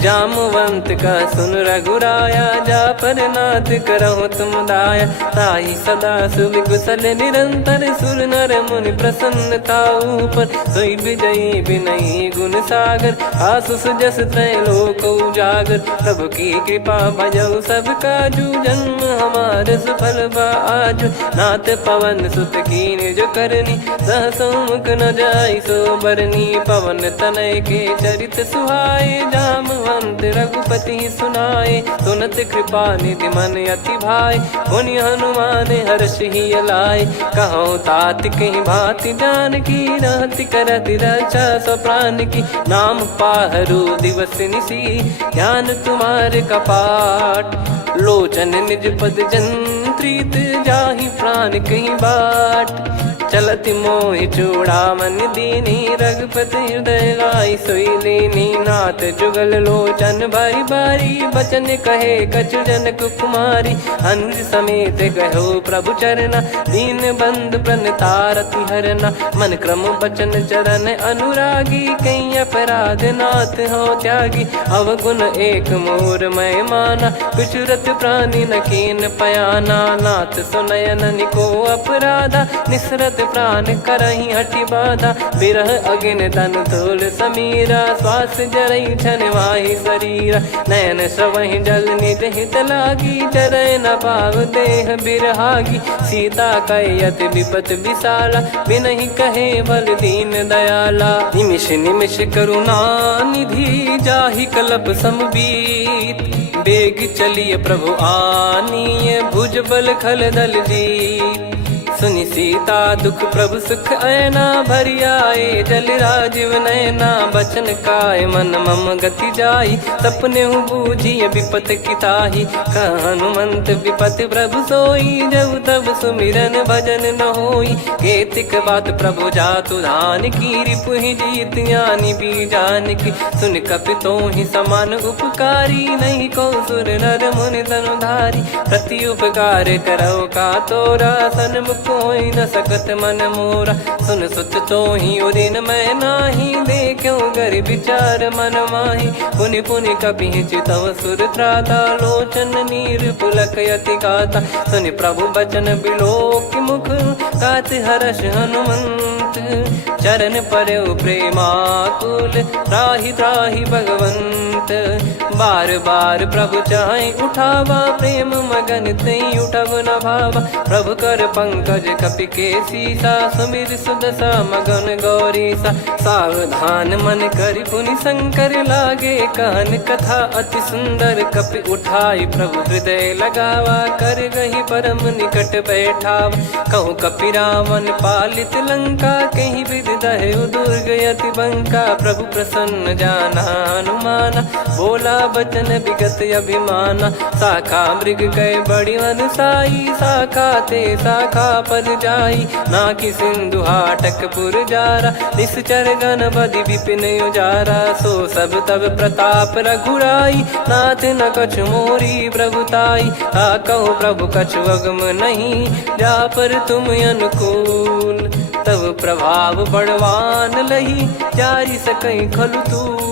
जामवंत का सुन रघुराया जा पर नाथ करहु तुम दाया ताई सदा सुभि कुशल निरंतर सुर नर मुनि प्रसन्नता ऊपर सोई विजयी विनयी गुण सागर आसु सुजस त्रैलोक उजागर प्रभु की कृपा भजऊ सब काजू जन्म हमार सफल बाजू नाथ पवन सुत कीन जो करनी सहसो मुख न जाई सो बरनी पवन तनय के चरित सुहाए जामवंत रघुपति सुनाए सुनत कृपा निधि मन अति भाई पुनि हनुमान हर्ष ही लाए कहो तात कहीं भांति जान की रहति करति रक्षा सो प्राण की नाम पाहरू दिवस निसी ध्यान तुम्हारे कपाट लोचन निज पद जन प्रीत जाहि प्राण कहीं बाट। चलत मोहि चूड़ामन दीनी रघुपति हृदय लाई सोई लीनी। नाथ जुगल लोचन बारी बारी बचन कहे कछु जनक कुमारी। हंस समेत गहो प्रभु चरना दीन बंद प्रणतारति हरना। मन क्रम बचन चरण अनुरागी कहीं अपराध नाथ हो त्यागी। अवगुण एक मोर मैं माना विचुरत प्राणी न कीन पयाना। नाथ सुनयन निको अपराधा निसरत प्राण करही हटि बाधा। बिरह अगिन तन तोल समीरा श्वास जरई छन वाहि शरीरा। नयन सवहि जल निज हित लागी चरय न पाव देह बिरहागी। सीता कयत विपत विशाला बिनहि कहे बल दीन दयाला। निमिष निमिष करुणा निधि जाहि कलप समबीत। बेग चलिए प्रभु आनीय भुज बल खल दल जीत। सुनि सीता दुख प्रभु सुख ऐना भरि आए जल राजीव नैना। बचन काय मन मम गति जाई सपने बूझी विपत किताही। हनुमंत विपत प्रभु सोई जब तब सुमिरन भजन न होई। केतिक बात प्रभु जातु धान की रिपुहि जीत ज्ञानी बीजान की। सुन कपितो ही समान उपकारी नहीं को सुर नर मुनि तनुधारी। प्रति उपकार करो का तोरा सन्मुख कोई न सकत मन मोरा। सुन सुत तो ही उदिन मैं नाही देखो गर विचार मन माही। पुनि पुनि कपि चितव सुर त्राता लोचन नीर पुलक यति गाता। सुनि प्रभु बचन बिलोक मुख गात हर्ष हनुमंत। चरण परयो प्रेमाकुल त्राहि त्राहि भगवंत। बार बार प्रभु चाहे उठावा प्रेम मगन तई उठब न भावा। प्रभु कर पंकज कपि के सीसा सुमिर सुदशा मगन गौरीसा। सावधान मन करि पुनि शंकर लागे कहन कथा अति सुंदर। कपि उठाई प्रभु हृदय लगावा कर गही परम निकट बैठावा। कहूँ कपि रावण पालित लंका कहीं विधि दहु दुर्ग यति बंका। प्रभु प्रसन्न जाना हनुमाना बोला बचन विगत अभिमाना। शाखा मृग गए बड़ी अनुसाई शाखा ते शाखा पर जाई। ना कि सिंधु हाटक पुर जारा निश्चर गण बदि विपिन उजारा। सो सब तब प्रताप रघुराई नाथ न कछु मोरी प्रभुताई। कहूँ प्रभु कछु अगम नहीं जा पर तुम अनुकूल। तब प्रभाव बड़वान लही जारी सकई खलु तूल।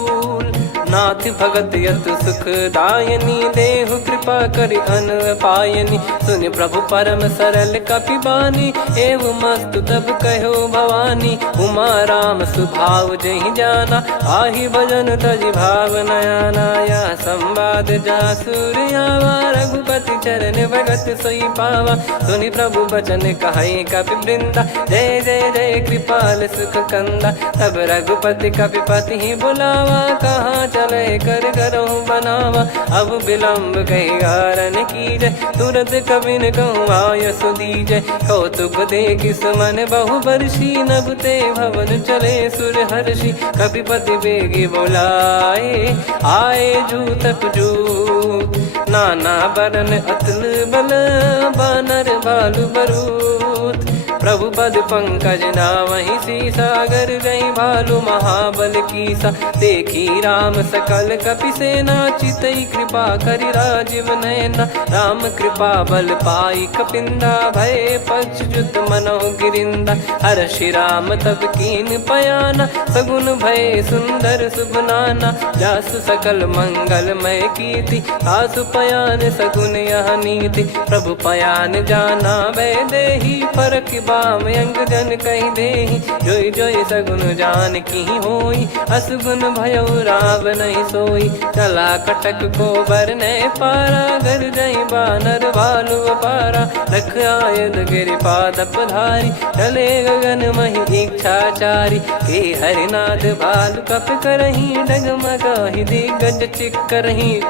नाथ भगत यत सुख दायनी देहु कृपा करि अन पायनी। सुन प्रभु परम सरल कपि बानी एवं मस्तु तब कहो भवानी। उमा राम सुभाव जहि जाना आहि भजन तजि भाव नयाना। या संवाद जासुर आवा रघुपति चरण भगत सोई पावा। सुनि प्रभु बचन कहे कपि वृंदा जय जय जय कृपाल सुख कंदा। तब रघुपति कपि पति ही बुलावा कहाँ चले कर करहु बनावा। अब विलम्ब कही कारण कीजय तुरंत कबिन कहूँ आयस दीजय। कौतुक देख सुमन बहु बरसी नभ ते भवन चले सुर हर्षि। कपिपति बेगी बोलाए आए जूतक जूत। नाना बरन अतुल बल बानर भालु बरूत। प्रभु पद पंकज नावहि सीसागर गई भालु महाबल कीसा। देखी राम सकल कपि सेना चितई कृपा करि राजीव नयना। राम कृपा बल पाई कपिंदा भय पक्ष जुत मनो गिरिंदा। हर्षि राम तब कीन पयाना सगुन भय सुंदर सुभनाना। जासु सकल मंगलमय कीर्ति आसु पयान सगुन यह नीति। प्रभु पयान जाना वै देही फरक बाम अंग जन कहीं देही। जोई जोई सगुन जान की होई असगुन भयो राव नहीं सोई। चला कटक को बरने पारा घर जई बानर भालु पारा। रख आयद गिरि पाद पधारी चले गगन मही इच्छाचारी। के हरिनाथ भालु कप करही डगमगाहि दिग्गज चिक्करही।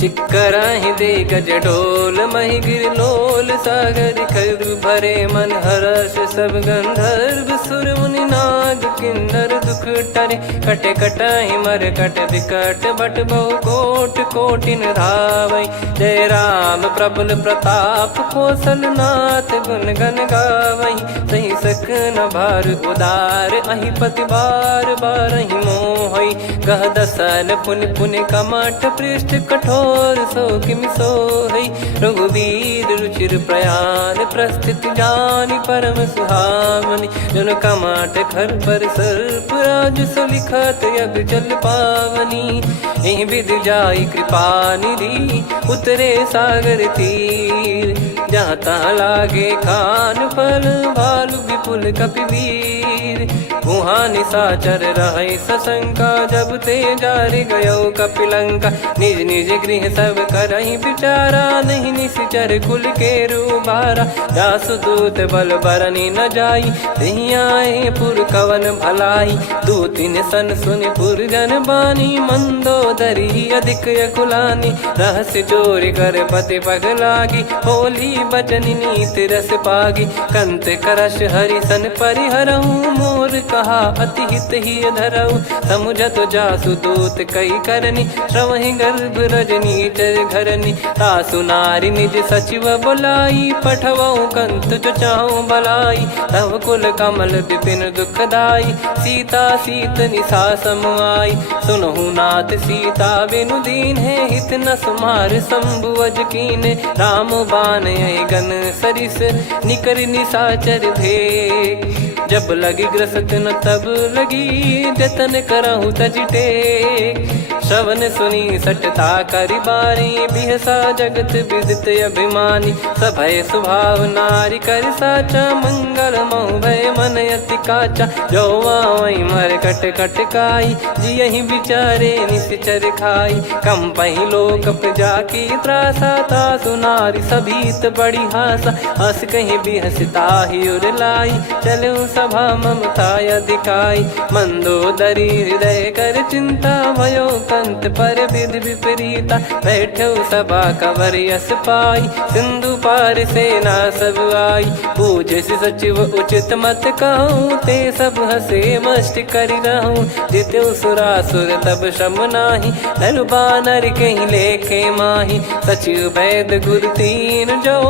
चिक्कराहि दे गज डोल मही गिर लोल सागर खर भरे मन हर्ष सब गंधर्व सुर मुनि नार माग किन्नर दुख टरे। कटे कटहि मर कट विकट बट बहु कोट कोटिन धावै। जय राम प्रबल प्रताप कौशल नाथ गुण गण गावै। सही सकन भार उदार अहि पति बार बारहि मोहै। गह दसल पुन पुन कमठ पृष्ठ कठोर सो किमि सोहै। रघुवीर रुचिर प्रयाण प्रस्थित जानि परम सुहावनि। जन कमठ खर पर सर्प राज सलिखत यग जल पावनी। एहि विधि जाई कृपा निधि उतरे सागर तीर। जहाँ तहाँ लागे खान फल भालु विपुल कपिवीर। वहाँ निशाचर रहै सशंका जब ते जारि गयो कपिलंका। निज निज गृह सब करहि विचारा नहीं निश्चर कुल के रूबारा। जासु दूत बल बरनि न जाई तेहि आए पुर कवन भलाई। दूतिन सन सुनि पुर जन बानी मंदोदरी अधिक यकुलानी। रहस्य चोरी कर पति पग लागी होली बचन नीति रस पागी। कंत करश हरिसन परिहरहु मोर कहा अति हित ही धरऊ। समुझत जासु दूत कई करनी श्रवहि गर्भ रजनी चर घरनी। तासु नारी निज सचिव बुलाई पठवऊ कंत जो चाहूं बलाई। तव कुल कमल विपिन दुखदाई सीता सीत निशा समाई। सुनहु नाथ सीता बिनु दीन है हित न सुमार शंभु अज कीने। राम बाण गन सरिस निकर निशाचर भेग। जब लगी ग्रसत न तब लगी जतन करहु तज टेक। श्रवण सुनी सटता करि बारी बिहसा जगत विदित अभिमानी। सभय स्वभाव नारी कर साचा मंगल मऊ भय मन अति काचा। जो आवै मर कट कट काई जियहि विचारे निश्चर खाई। कम पहि लोक जाकी त्रासा तासु नारी सभीत बड़ी हासा। हस कहीं बिहसता ही उर लाई चलऊ सभा ममता अधिकाई। मंदोदरी हृदय कर चिंता भयो कंत पर विधि विपरीता। बैठो सभा कवर यस पाई सिंधु पार सेना सब आई। पूज्य सचिव उचित मत कहूँ ते सब हसे मष्ट करि रहूँ। जित्यु सुरासुर तब श्रम नाही नर बानर कहीं लेखे माही। सचिव वैद गुरु तीन जो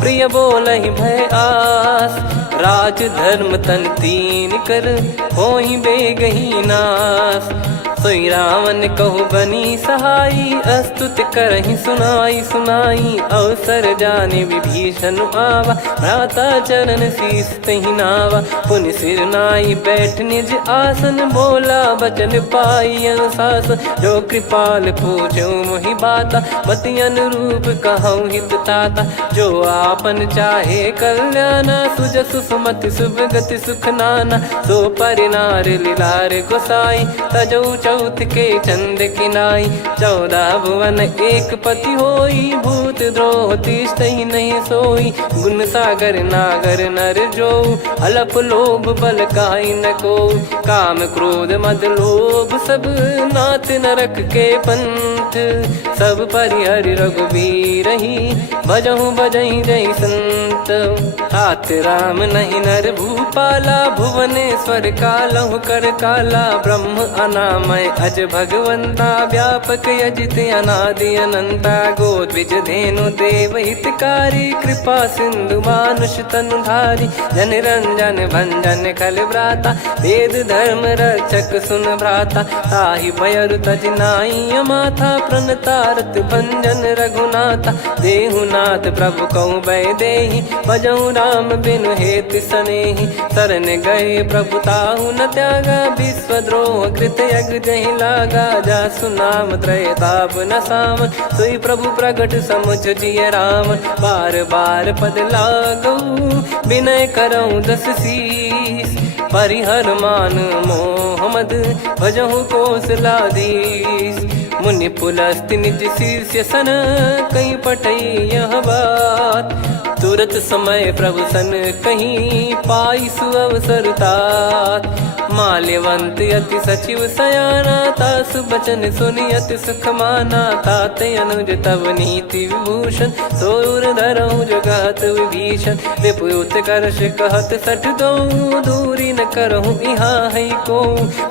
प्रिय बोलहि भय आस। राज धर्म तन तीन कर होई बेगही नास। सोई रावण कहु बनी सहाई अस्तुत करहि सुनाई सुनाई। अवसर जाने विभीषण आवा भ्राता चरण शीस तहि नावा। पुनि सिर नाई बैठ निज आसन बोला बचन पाई अनुशासन। जो कृपाल पूछो मोहि बाता मति अनुरूप कहूँ हित ताता। जो आपन चाहे कल्याणा सुजसु सुमति सुभगति सुख नाना। सो परिनार लीलार गोसाई तजौ चौथ के चंद किनाई। 14 भुवन एक पति होई भूत द्रोह तिष्ठहि नहीं सोई। गुण सागर नागर नर जो अलप लोभ बल काई न को। काम क्रोध मद लोभ सब नाथ नरक के पंथ। सब परिहरि रघुबीर ही भजहु भजहि जय संत। तात राम नहीं नर भूपाला भुवनेश्वर कालहु कर काला। ब्रह्म अनामय अज भगवंता व्यापक यजित अनादि अनंता। गोद्विज धेनु देव हितकारी कृपा सिंधु मानुष तनुधारी। जन रंजन भंजन खल भ्राता वेद धर्म रक्षक सुन भ्राता। ताहि भयरु तज नाई माथा प्रणतारत भंजन रघुनाथा। देहुनाथ प्रभु कहु भय देहि भजहु राम बिनु हेत सनेहि। शरण गए प्रभु ताहु न त्यागा विश्वद्रोह कृत यज्ञ जहि लागा। जासु नाम त्रय ताप न सामन सोई प्रभु प्रगट समुझ जिय राम। बार बार पद लागऊ विनय करऊँ 10 शीस। परिहर मान मोह मद भजहु कौशलाधीश। मुनि पुलस्त्य निज शिष्य सन कहीं पठई यह बात। तुरत समय प्रभु सन कहीं पाई सुअवसर तात। माल्यवंत अति सचिव सयाना तासु बचन सुनि अति सुख माना। ताते अनुज तव नीति विभूषण सोर धरऊ जगत विभीषण। विपुत करश कहत सठ दो दूरी न करहु यहाँ है को।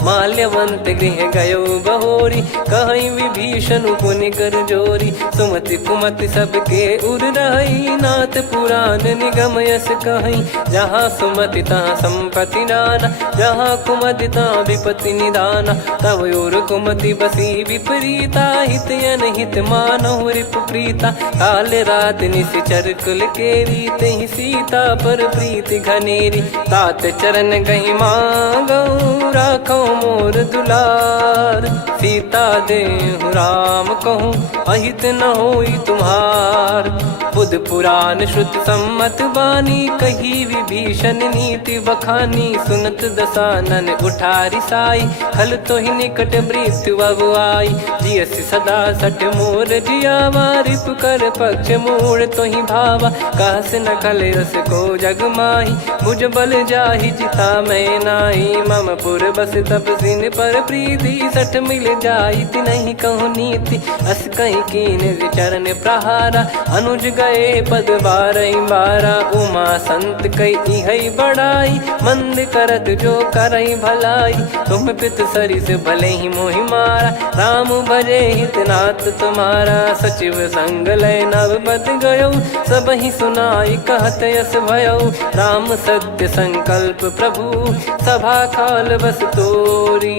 माल्यवंत गृह गयो बहोरी, कहीं विभीषण पुनि कर जोरी। सुमति कुमति सबके उर रही, नाथ पुराण निगम यस कहीं। जहाँ सुमति तहाँ संपत्ति नाना, जहाँ कुमति तहाँ विपत्ति निदाना। तब और कुमति बसी विपरीता, हित अनहित मानहु रिपु प्रीता। काल रात निश्चर कुल केरी, तहि सीता पर प्रीति घनेरी। तात चरण गही मांगऊ, राखो मोर दुलार। सीता देहु राम कहूँ, अहित न होई तुम्हार। बुध पुराण श्रुत सम्मत बानी, कही विभीषण नीति बखानी। सुनत दसानन उठारी साई, खल तो ही निकट मृत्यु अब आई। जियसि सदा सठ मोर जियावा, रिप कर पक्ष मूड़ तो ही भावा। कहस न खल रस को जग माही, मुझ बल जाहि जिता मैं नाई। मम पुर बस तपसिन पर प्रीति, सठ मिल जाई नहीं कहूँ नीति। अस कहीं कीन चरण प्रहारा, अनुज गए पद बारई बारा। उमा संत कई है बड़ाई, मंद करत जो करई भलाई। तुम पित सरिस भले ही मोहि मारा, राम भजे हित नाथ तुम्हारा। सचिव संग लय नव बद गयो, सब ही सुनाई कहत यस भयो। राम सत्य संकल्प प्रभु, सभा काल बस तोरी।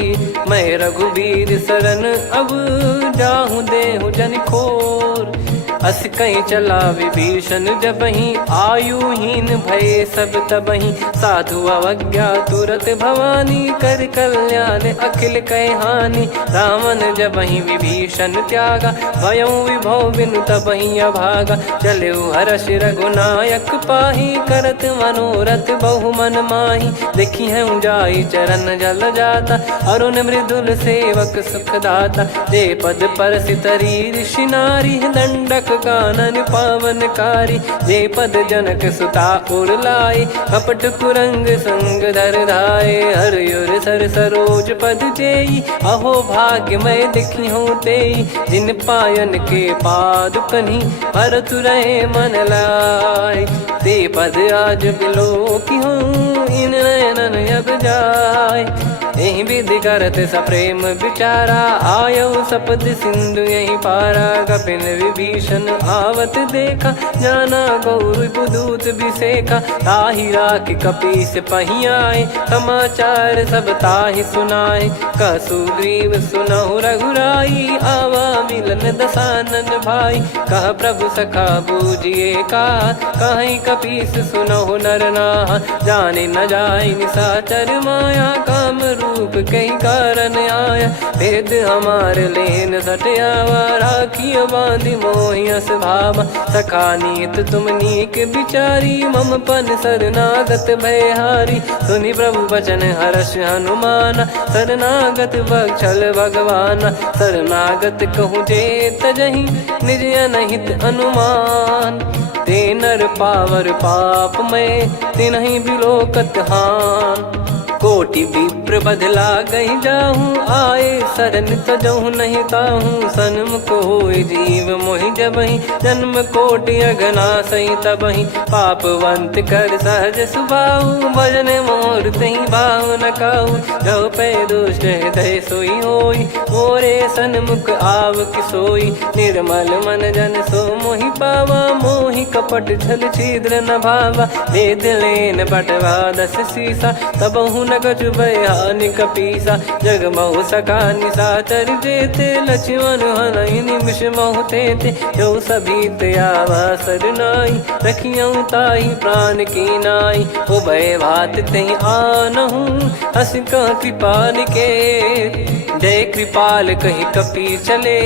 मैं रघुबीर शरण अब, जाहूँ देहु जन खोर। अस कहीं चला विभीषण जबहि, आयुहीन भय सब तबहि। साधु अवज्ञा तुरत भवानी, कर कल्याण अखिल कह हानि। रावण जबहि विभीषण त्यागा, भयउ विभव बिनु तबहि अभागा। चलऊ हर्ष रघुनायक पाही, करत मनोरथ बहु मन माही। देखी है जाई चरण जल जाता, अरुण मृदुल सेवक सुखदाता। जे पद पर सितरी ऋषि नारी, दंडक कानन पावनकारी। जे पद जनक सुता उर लाए, कपट कुरंग संग धर धाये। हरियुर सर सरोज पद जेई, अहो भाग्य मैं दिखी हूँ तेई। जिन पायन के पाद कन्ही, भरत रहे मन लाए। ते पद आज बिलो की हूँ, इन नयनन अब जाय। यही विधि करत सप्रेम विचारा, आयऊ सपद सिंधु यही पारा। कपिन विभीषण आवत देखा, जाना गौर बुदूत बिसेखा। ताहि राख कपीस पही आए, समाचार सब ताहि सुनाए। कह सुग्रीव सुनहु रघुराई, आवा मिलन दसानन भाई। कह प्रभु सखा बूझिए का, कहीं कपीस सुनहु नर नाहा। जाने न जाय निशाचर माया, काम रूप कई कारण आया। भेद हमार लेन सटयावा, राखियो बांधि मोहियस भावा। सखा नीत तुम नीक बिचारी, मम पन शरणागत भयहारी। सुनि प्रभु वचन हर्ष हनुमाना, शरणागत बक्षल भगवाना। शरणागत कहूँ जे तजहि, निज अनहित अनुमान। ते नर पावर पाप में, तिन्हि बिलोकत हान। कोटि विप्र बदला गई जाहूँ, आए शरण तजहु नहीं ताहूँ। सन्मुख होय जीव मोहि जबहि, जन्म कोटि अगना सही तबहि। पापवंत कर सहज सुभाऊ, भजन मोर तहि भाव न काहू। जो पै दुष्ट हृदय सोई होई, मोरे सन्मुख आव किसोई। निर्मल मन जन सो मोहि पावा, मोहि कपट छल छिद्र न भावा। वेद लेन बटवा दस सीसा, तबहु न कछु भयानि कपीसा। जग महु सखा निशाचर जेते, लक्ष्मण हनहि निमिष महु तेते। जो सभी त्यावा सरनाई, रखियऊ ताहि प्राण की नाई। उभय भात तहि आनहु, हस कह कृपाल के। जय कृपाल कहि कपी चले,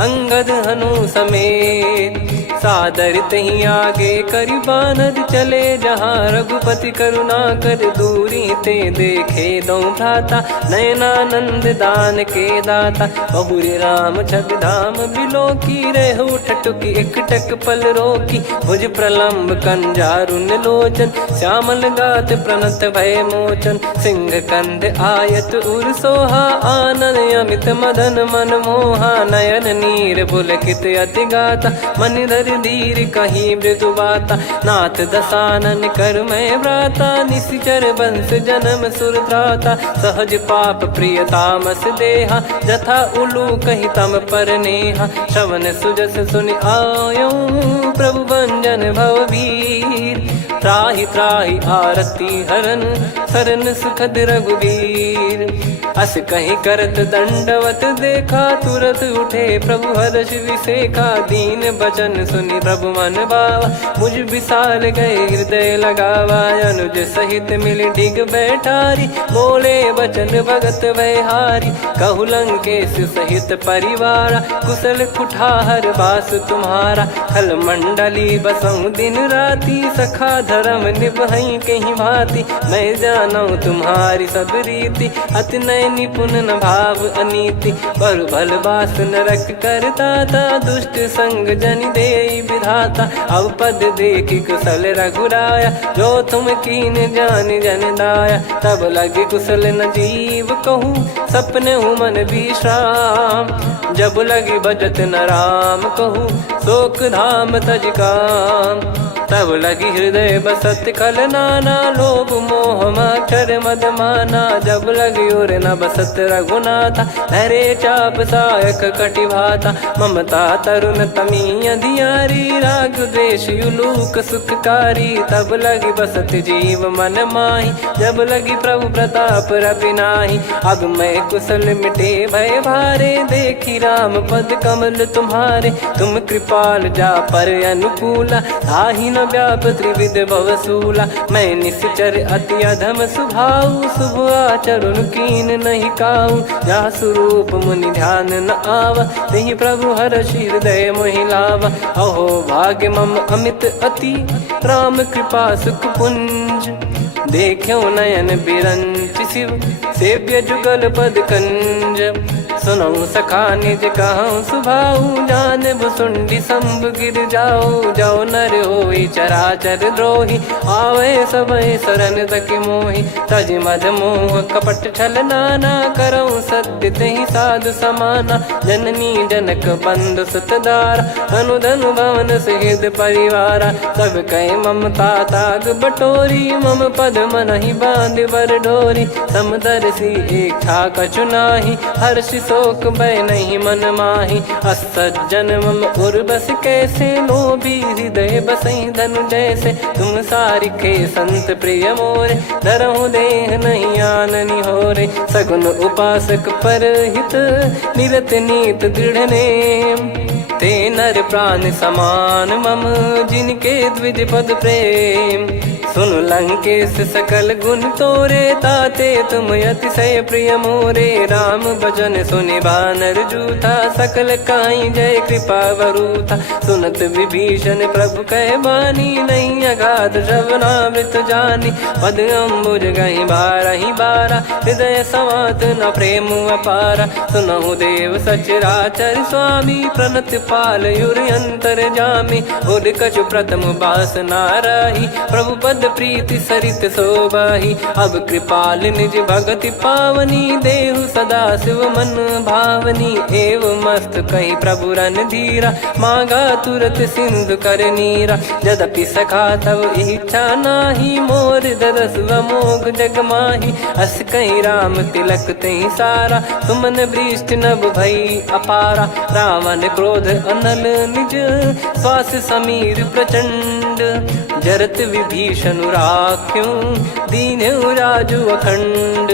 अंगद हनु समेत। सादर तही आगे करि बानर चले, जहाँ रघुपति करुणा कर दूरी ते देखे दो भ्राता। नयनानंद दान के दाता, बहुरी राम छग धाम बिलो की। रेहु ठटुकी एकटक पल रोकी, भुज प्रलम्ब कंजारुन लोचन। श्यामल गात प्रणत भय मोचन, सिंह कंध आयत उर सोहा। आनन अमित मदन मन मोहा, नयन नीर पुलकित अति गाता। मनिधर कर धीर कहीं मृदु बाता। नाथ दसानन कर मैं व्राता, निशिचर बंस जन्म सुर त्राता। सहज पाप प्रिय तामस देहा, जथा उलू कही तम पर नेहा। श्रवण सुजस सुनि आयो, प्रभु भंजन भवबीर। त्राहि त्राहि आरती हरन, सरन सुखद रघुबीर। अस कहीं करत दंडवत देखा, तुरत उठे प्रभु हर्ष विसेखा। दीन बचन सुनि प्रभु मन भावा, मुझ विसाल गए हृदय लगावा। अनुज सहित मिल डिग बैठारी, बोले बचन भगत वैहारी। कहु लंकेश सहित परिवारा, कुशल कुठार बास तुम्हारा। खल मंडली बसऊं दिन राती, सखा धर्म निभई कहीं भांति। मैं जानू तुम्हारी सब रीति, अति नय निपुण न भाव अनीति। पर भल बास नरक करता था, दुष्ट संग जन दे विधाता। अब पद देखी कुशल रघुराया, जो तुम कीन जान जन दाया। तब लगे कुशल न जीव कहूँ, सपने हूँ मन विश्राम। जब लगी बजत न राम कहूँ, शोक धाम तज काम। तब लगी हृदय बसत खल नाना, लोभ मोह मक्षर मद माना। जब लगी उर न बसत रघुनाथा, धरे चाप सायक कटि भाता। ममता तरुण तमी अधियारी, राग द्वेष युलूक सुखकारी। तब लगी बसत जीव मन माही, जब लगी प्रभु प्रताप रवि नाही। अब मैं कुशल मिटे भय भारे, देखी राम पद कमल तुम्हारे। तुम कृपाल जा पर अनुकूला, ताहि न व्याप त्रिविध भवसूला। मैं निश्चर अति अधम सुभाऊ, शुभ आचरण कीन नहीं काऊ। जा स्वरूप मुनि ध्यान न आवा, तेहि प्रभु हर्ष हृदय मोहि लावा। अहो भाग्य मम अमित अति, राम कृपा सुख पुंज। देखो नयन बिरंच शिव, सेव्य जुगल पद कंज। सुनऊ सखा निज कहूँ सुभाऊ, जान भुसुंडी संभ गिर जाओ। जाओ नर होई चराचर द्रोही, आवे सबय शरण तक मोहि। तज मद मोह कपट छल नाना, करऊँ सत्य तेहि साधु समाना। जननी जनक बंधु सुतदारा, धनु धनु भवन सहित परिवारा। सब कहे ममता ताग बटोरी, मम पद मनहि बांध बर डोरी। समदर्शी इच्छा कछु नाही, हर्ष शोक भय नहीं मन माही। असज्जन मम उर्वश कैसे, लोभी हृदय बसई धनु जैसे। तुम सारिखे संत प्रिय मोरे, धरहु देह नहीं आननि होरे। सगुन उपासक परहित, निरत नीत दृढ़ नेम। ते नर प्राण समान मम, जिनके द्विज पद प्रेम। सुन लंकेश सकल गुण तोरे, ताते तुम अतिशय प्रिय मोरे। राम भजन सुनि बानर जूथा, सकल काई जय कृपा वरूथा। सुनत विभीषण प्रभु कह बानी, नहीं अगाध श्रवणामृत जानी। पद अम्बुज गहि बारहि बारा, हृदय समात न प्रेम अपारा। सुनहु देव सचराचर स्वामी, प्रणत पाल युर अंतर जामी। उद कछु प्रथम बास नाराही, प्रभु पद प्रीति सरित शोभाही। अब कृपाल निज भगति पावनी, देहु सदा शिव मन भावनी। एव मस्त कही प्रभु रन धीरा, मांगा तुरत सिंधु कर नीरा। यद्यपि सखा तब इच्छा नाही, मोर दरस अमोघ जग माही। अस कहीं राम तिलक तहि सारा, सुमन वृष्ट नभ भई अपारा। रावण क्रोध अनल निज, श्वास समीर प्रचंड। जरत विभीषण राख्यों, दीन्हु राजु अखंड।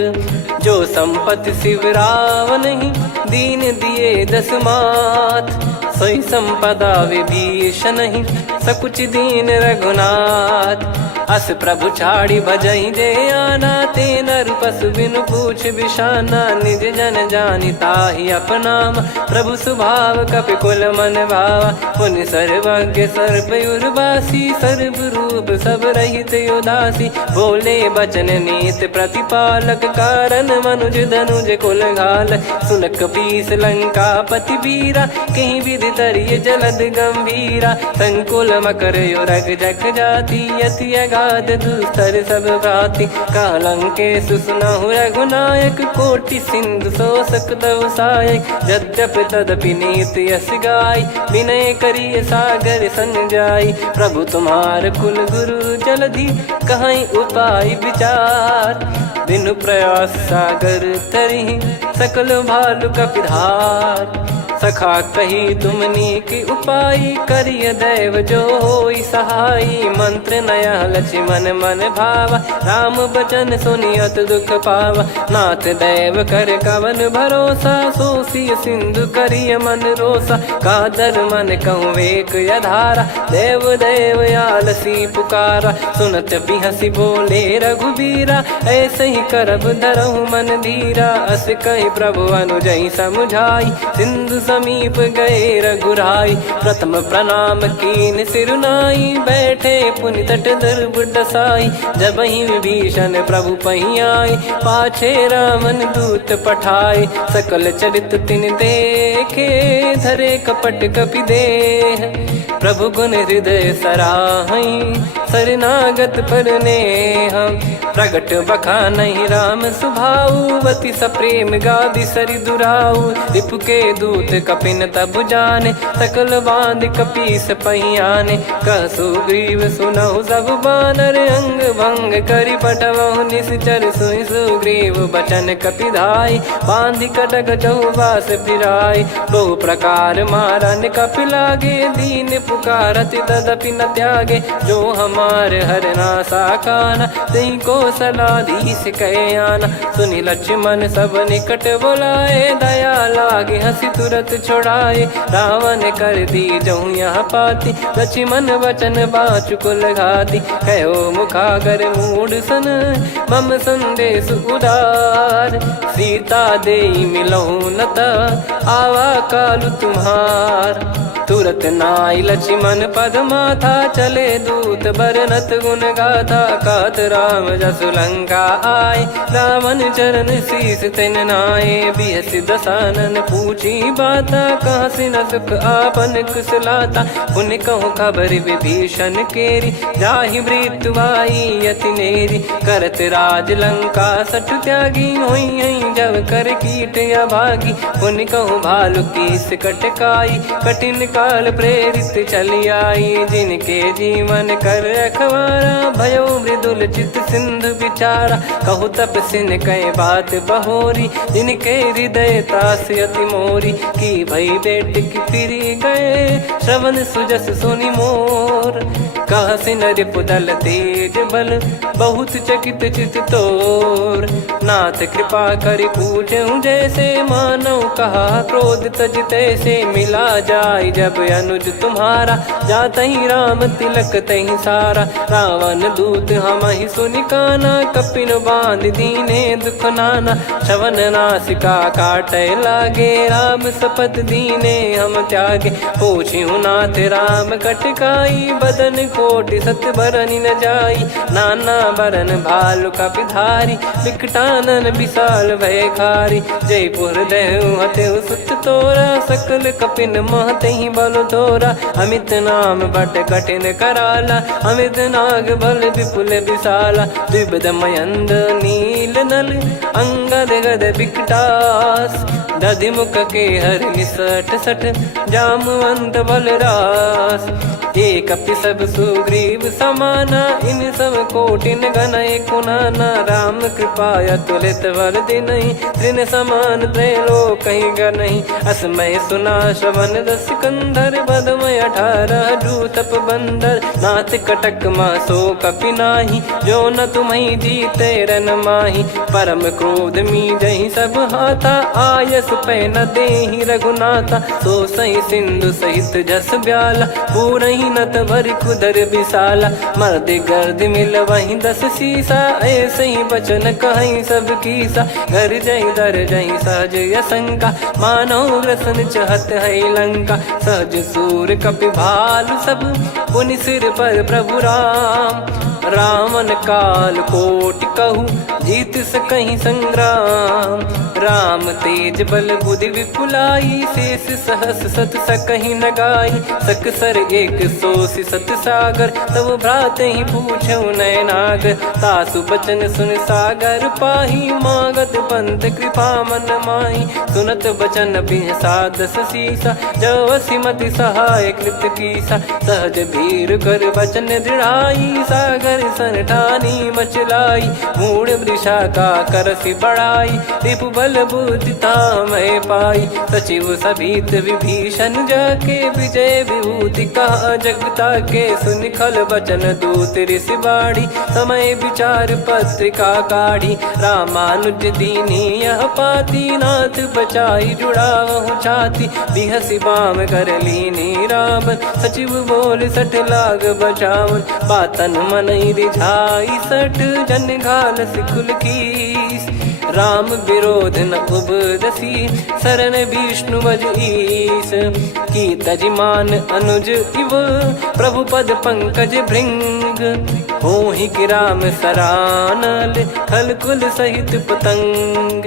जो संपत्ति शिव रावण ही, दीन दिए दस मात। सोई संपदा विभीषण ही, सकुच दीन रघुनाथ। अस प्रभु छाड़ी भजई जे आना, ते नर पशु बिनु पूछ बिशाना। निज जन जानि ताहि अपनाम, प्रभु स्वभाव कपि कुल मन भावा। मुनि सर्वज्ञ सर्वयुर्वासी, सर्व रूप सब रहित उदासी। बोले बचन नीत प्रतिपालक, कारण मनुज धनुज कुल घाल। सुन कपीस लंका पति वीरा, कहीं विधि तरिय जलद गंभीरा। संकुल मकर युरग जख जाति, यति गाद दुस्तर सब भांति कालंके सुसुनाहु रघुनायक कोटि सिंधु शोषक तव सहायक यद्यपि तदपि नीत यस गाय विनय करिय सागर सन जाई प्रभु तुम्हार कुल गुरु जलधि कहीं उपाय विचार बिनु प्रयास सागर तरिहि सकल भालु कपिधार सखा कही तुमनी की उपाय करिय दैव जो होई सहाई मंत्र नया लक्ष्मण मन भावा राम बचन सुनियत दुख पावा नाथ दैव कर कवन भरोसा सोसिय सिंधु करिय मन रोसा कादर मन कहूँ वेक यधारा देव देव आलसी पुकारा सुनत बिहसी बोले रघुबीरा ऐसे ही करब धरहु मन धीरा अस कही प्रभु अनुजई समुझाई सिंधु समीप गए रघुराई प्रथम प्रणाम कीन सिरुनाई बैठे पुनि तट दर्भ डसाई जब ही विभीषण प्रभु पही आए पाछे रामन दूत पठाए सकल चरित तिन देखे धरे कपट कपि देह प्रभु गुण हृदय सराहई शरणागत पर नेह प्रगट बखानहि राम सुभाऊ वति सप्रेम गादि सरि दुराऊ रिपु के दूत कपिन तब जाने सकल बांध कपीस पहियाने कह सुग्रीव सुनहु सब बानर अंग भंग करि पटवहु निश्चर सुनि सुग्रीव बचन कपिधाई बांधि कटक चहुबास फिराई बहु प्रकार मारन कपि लागे दीन पुकारति तदपि न त्यागे जो हमार हरना साकाना तही को सलाधीश कहे आना सुनि लक्ष्मण सब निकट बुलाए दया लागे हंसी तुरत छोड़ाए रावण कर दी जहूँ यहाँ पाती लक्ष्मण वचन बाचु कुल घाती कहो मुखागर मूड सन मम संदेश उदार सीता देई मिलहु नता आवा कालु तुम्हार तुरत नाई लक्ष्मण पद माथा चले दूत बरनत गुण गाथा कात राम जसु लंका आए रावण चरण शीस तिन नाये बिहसि दसानन पूछी बाता कहाँ से न सुख आपन कुशलाता पुन कहूँ खबर विभीषण केरी जाहि मृत्यु आई यति नेरी करत राज लंका सठ त्यागी होई जब कर कीट अभागी पुन कहूँ भालु कीस कटकाई कठिन काल प्रेरित चली आई जिनके जीवन कर रखवारा भयो मृदुल चित सिंधु विचारा कहु तप सिन कई बात बहोरी जिनके हृदय तास अति मोरी की भई बेट की फिरी गए श्रवण सुजस सुनि मोर कह सिन रिपुदल तेज बल बहुत चकित चित तोर नाथ कृपा करि पूछूं जैसे मानव कहा क्रोध तज तैसे मिला जाय जब अनुज तुम्हारा जात ही राम तिलक तही सारा रावण दूत हम ही सुनि काना कपिन बांध दीने दुख नाना श्रवण नासिका काटे लागे राम सपत दीने हम त्यागे पूछ्यू नाथ राम कटकाई बदन कोटि सत बरनि न जाई नाना बरन भालु कपिधारी विकटानन विशाल भय खारी जयपुर देहु हतेउ सुत तोरा सकल कपिन महतहि बल तोरा अमित नाम बट कठिन कराला अमित नाग बल विपुल विशाला द्विपद मयंद नील नल अंगद गद विकटास दधि मुख के हर निसठ सठ जामवंत बलरास एक अपि सब सुग्रीव समाना इन सब कोटिन गनय कुनाना राम कृपा अतुलित बल दिनहि त्रिन समान त्रैलोक कहीं गनहि असमय सुना श्रवण दस कंधर बदमय 18 जूतप बंदर नाथ कटक मासो कपि नाही जो न तुम्हि जीते रन माही परम क्रोध मी जहि सब हाथा आयस पै न देहि रघुनाथा सो सही सिंधु सहित जस ब्याला पूरहि नत भरि कुदर विशाला मर्द गर्द मिल वहीं 10 सीसा ऐसे ही बचन कहीं सब कीसा घर जहि दर जहि सहज यसंका मानव रसन चहत है लंका सहज सूर कपि भालु सब पुनि सिर पर प्रभु राम रावण काल कोटि कहु जीत सकहीं संग्राम। राम तेज बल बुद्धि विपुलाई, शेष सहस सत सकहीं न गाई। सकसर एक सोसी सत सागर, तब भ्रात ही पूछो नयनाग। तासु बचन सुन सागर पाही, मागत पंथ कृपा मन माही। सुनत बचन बिहसादस शीसा, जवसी मति सहाय कृत कीसा। सहज भीर कर बचन दृढ़ाई, सागर सन ठानी मचलाई। मूढ़ वृषा का करसि बढ़ाई, रिपु बल बुद्धि तामय पाई। सचिव सभीत विभीषण जाके, विजय विभूति कहा जगता के। सुनि खल बचन दूत ऋषि बाड़ी, समय विचार पत्रिका काढ़ी। रामानुज दीनी यह पाती, नाथ बचाई जुड़ावहु छाती। बिहसि बाम कर लीनी रावण, सचिव बोल सठ लाग बचावन। बातन मनई रिझाई सठ, जन घाल सिकुल कीस। राम विरोध न उपदसी, शरण विष्णु बज ईस। की तजिमान अनुज इव, प्रभु पद पंकज भृंग। होहि कि राम सरानल, खल कुल सहित पतंग।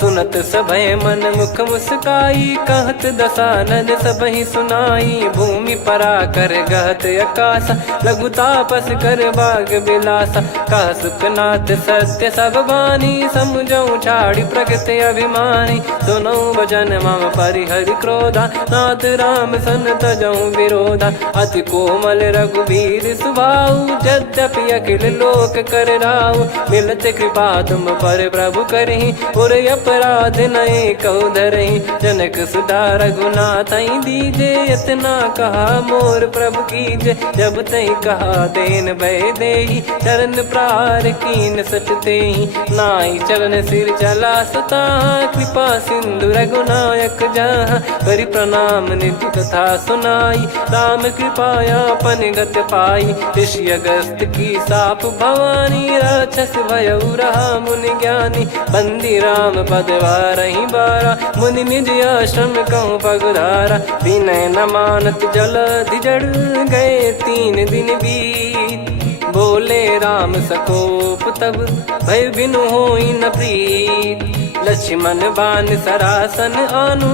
सुनत सभय मन मुख मुस्काई, कहत दसानन सबहि सुनाई। भूमि परा कर गहत आकाशा, लघु तापस कर बाग बिलासा। कह सुखनाथ सत्य सब बानी, समुझौ छाड़ी प्रगति अभिमानी। सुनो भजन मम परिहरि क्रोधा, नाथ राम सन तजौ विरोधा। अति कोमल रघुवीर सुभाऊ, यद्यपि अखिल लोक कर राऊ। मिलत कृपा तुम पर प्रभु करहि, पुर अपराध नए कौ धरहि। जनक सुधा रघुनाथ दीजे, इतना कहा मोर प्रभु कीजे। जब तई कहा देन भय देहि, चरण प्रार कीन सट तेहि। नाई चरण सिर चला सता, कृपा सिंधु रघुनायक जहाँ। करि प्रणाम निधि कथा सुनाई, राम कृपाया पन गत पाई। ऋषि अगस्त की साप भवानी, राक्षस भयउ रहा मुनि ज्ञानी। बंदी राम पद वारहि बारा, मुनि निज आश्रम कहूँ पगुधारा। विनय न मानत जलधि जड़, गए 3 दिन बीत। बोले राम सकोप तब, भय बिनु होई न प्रीत। लक्ष्मण बान सरासन आनु,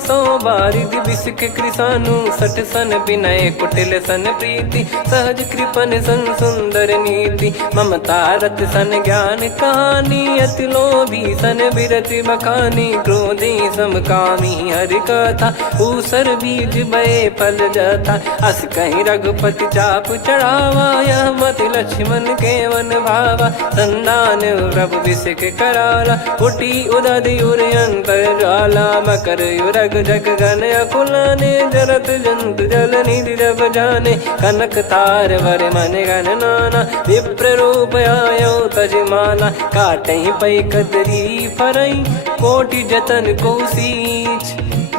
सो बारिधि बिसिक कृसानु। सठ सन विनय कुटिल सन प्रीति, सहज कृपन सन सुंदर नीति। ममता रत सन ज्ञान कहानी, अति लोभी सन बिरति बखानी। क्रोधी समकामी हरि कथा, ऊसर बीज बये फल जथा। अस कहीं रघुपति चाप चढ़ावा, यह मत लक्ष्मण के मन भावा। संदान प्रभु बिसिक कराला, उठी उदधि उर अंतर ज्वाला। मकर युरग जग गण अकुलाने, जरत जंतु जल निधि जब जाने। कनक तार वर मन गण नाना, विप्र रूप आयो तजमाना। काटहि पै कदरी फरई, कोटि जतन को सींच।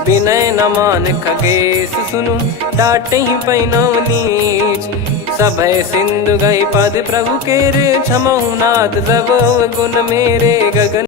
विनय न मान खगेश सुनु, डांटहि पै नव नीच। सभय सिंधु गई पद प्रभु केरे, क्षमहु नाथ सब गुण मेरे। गगन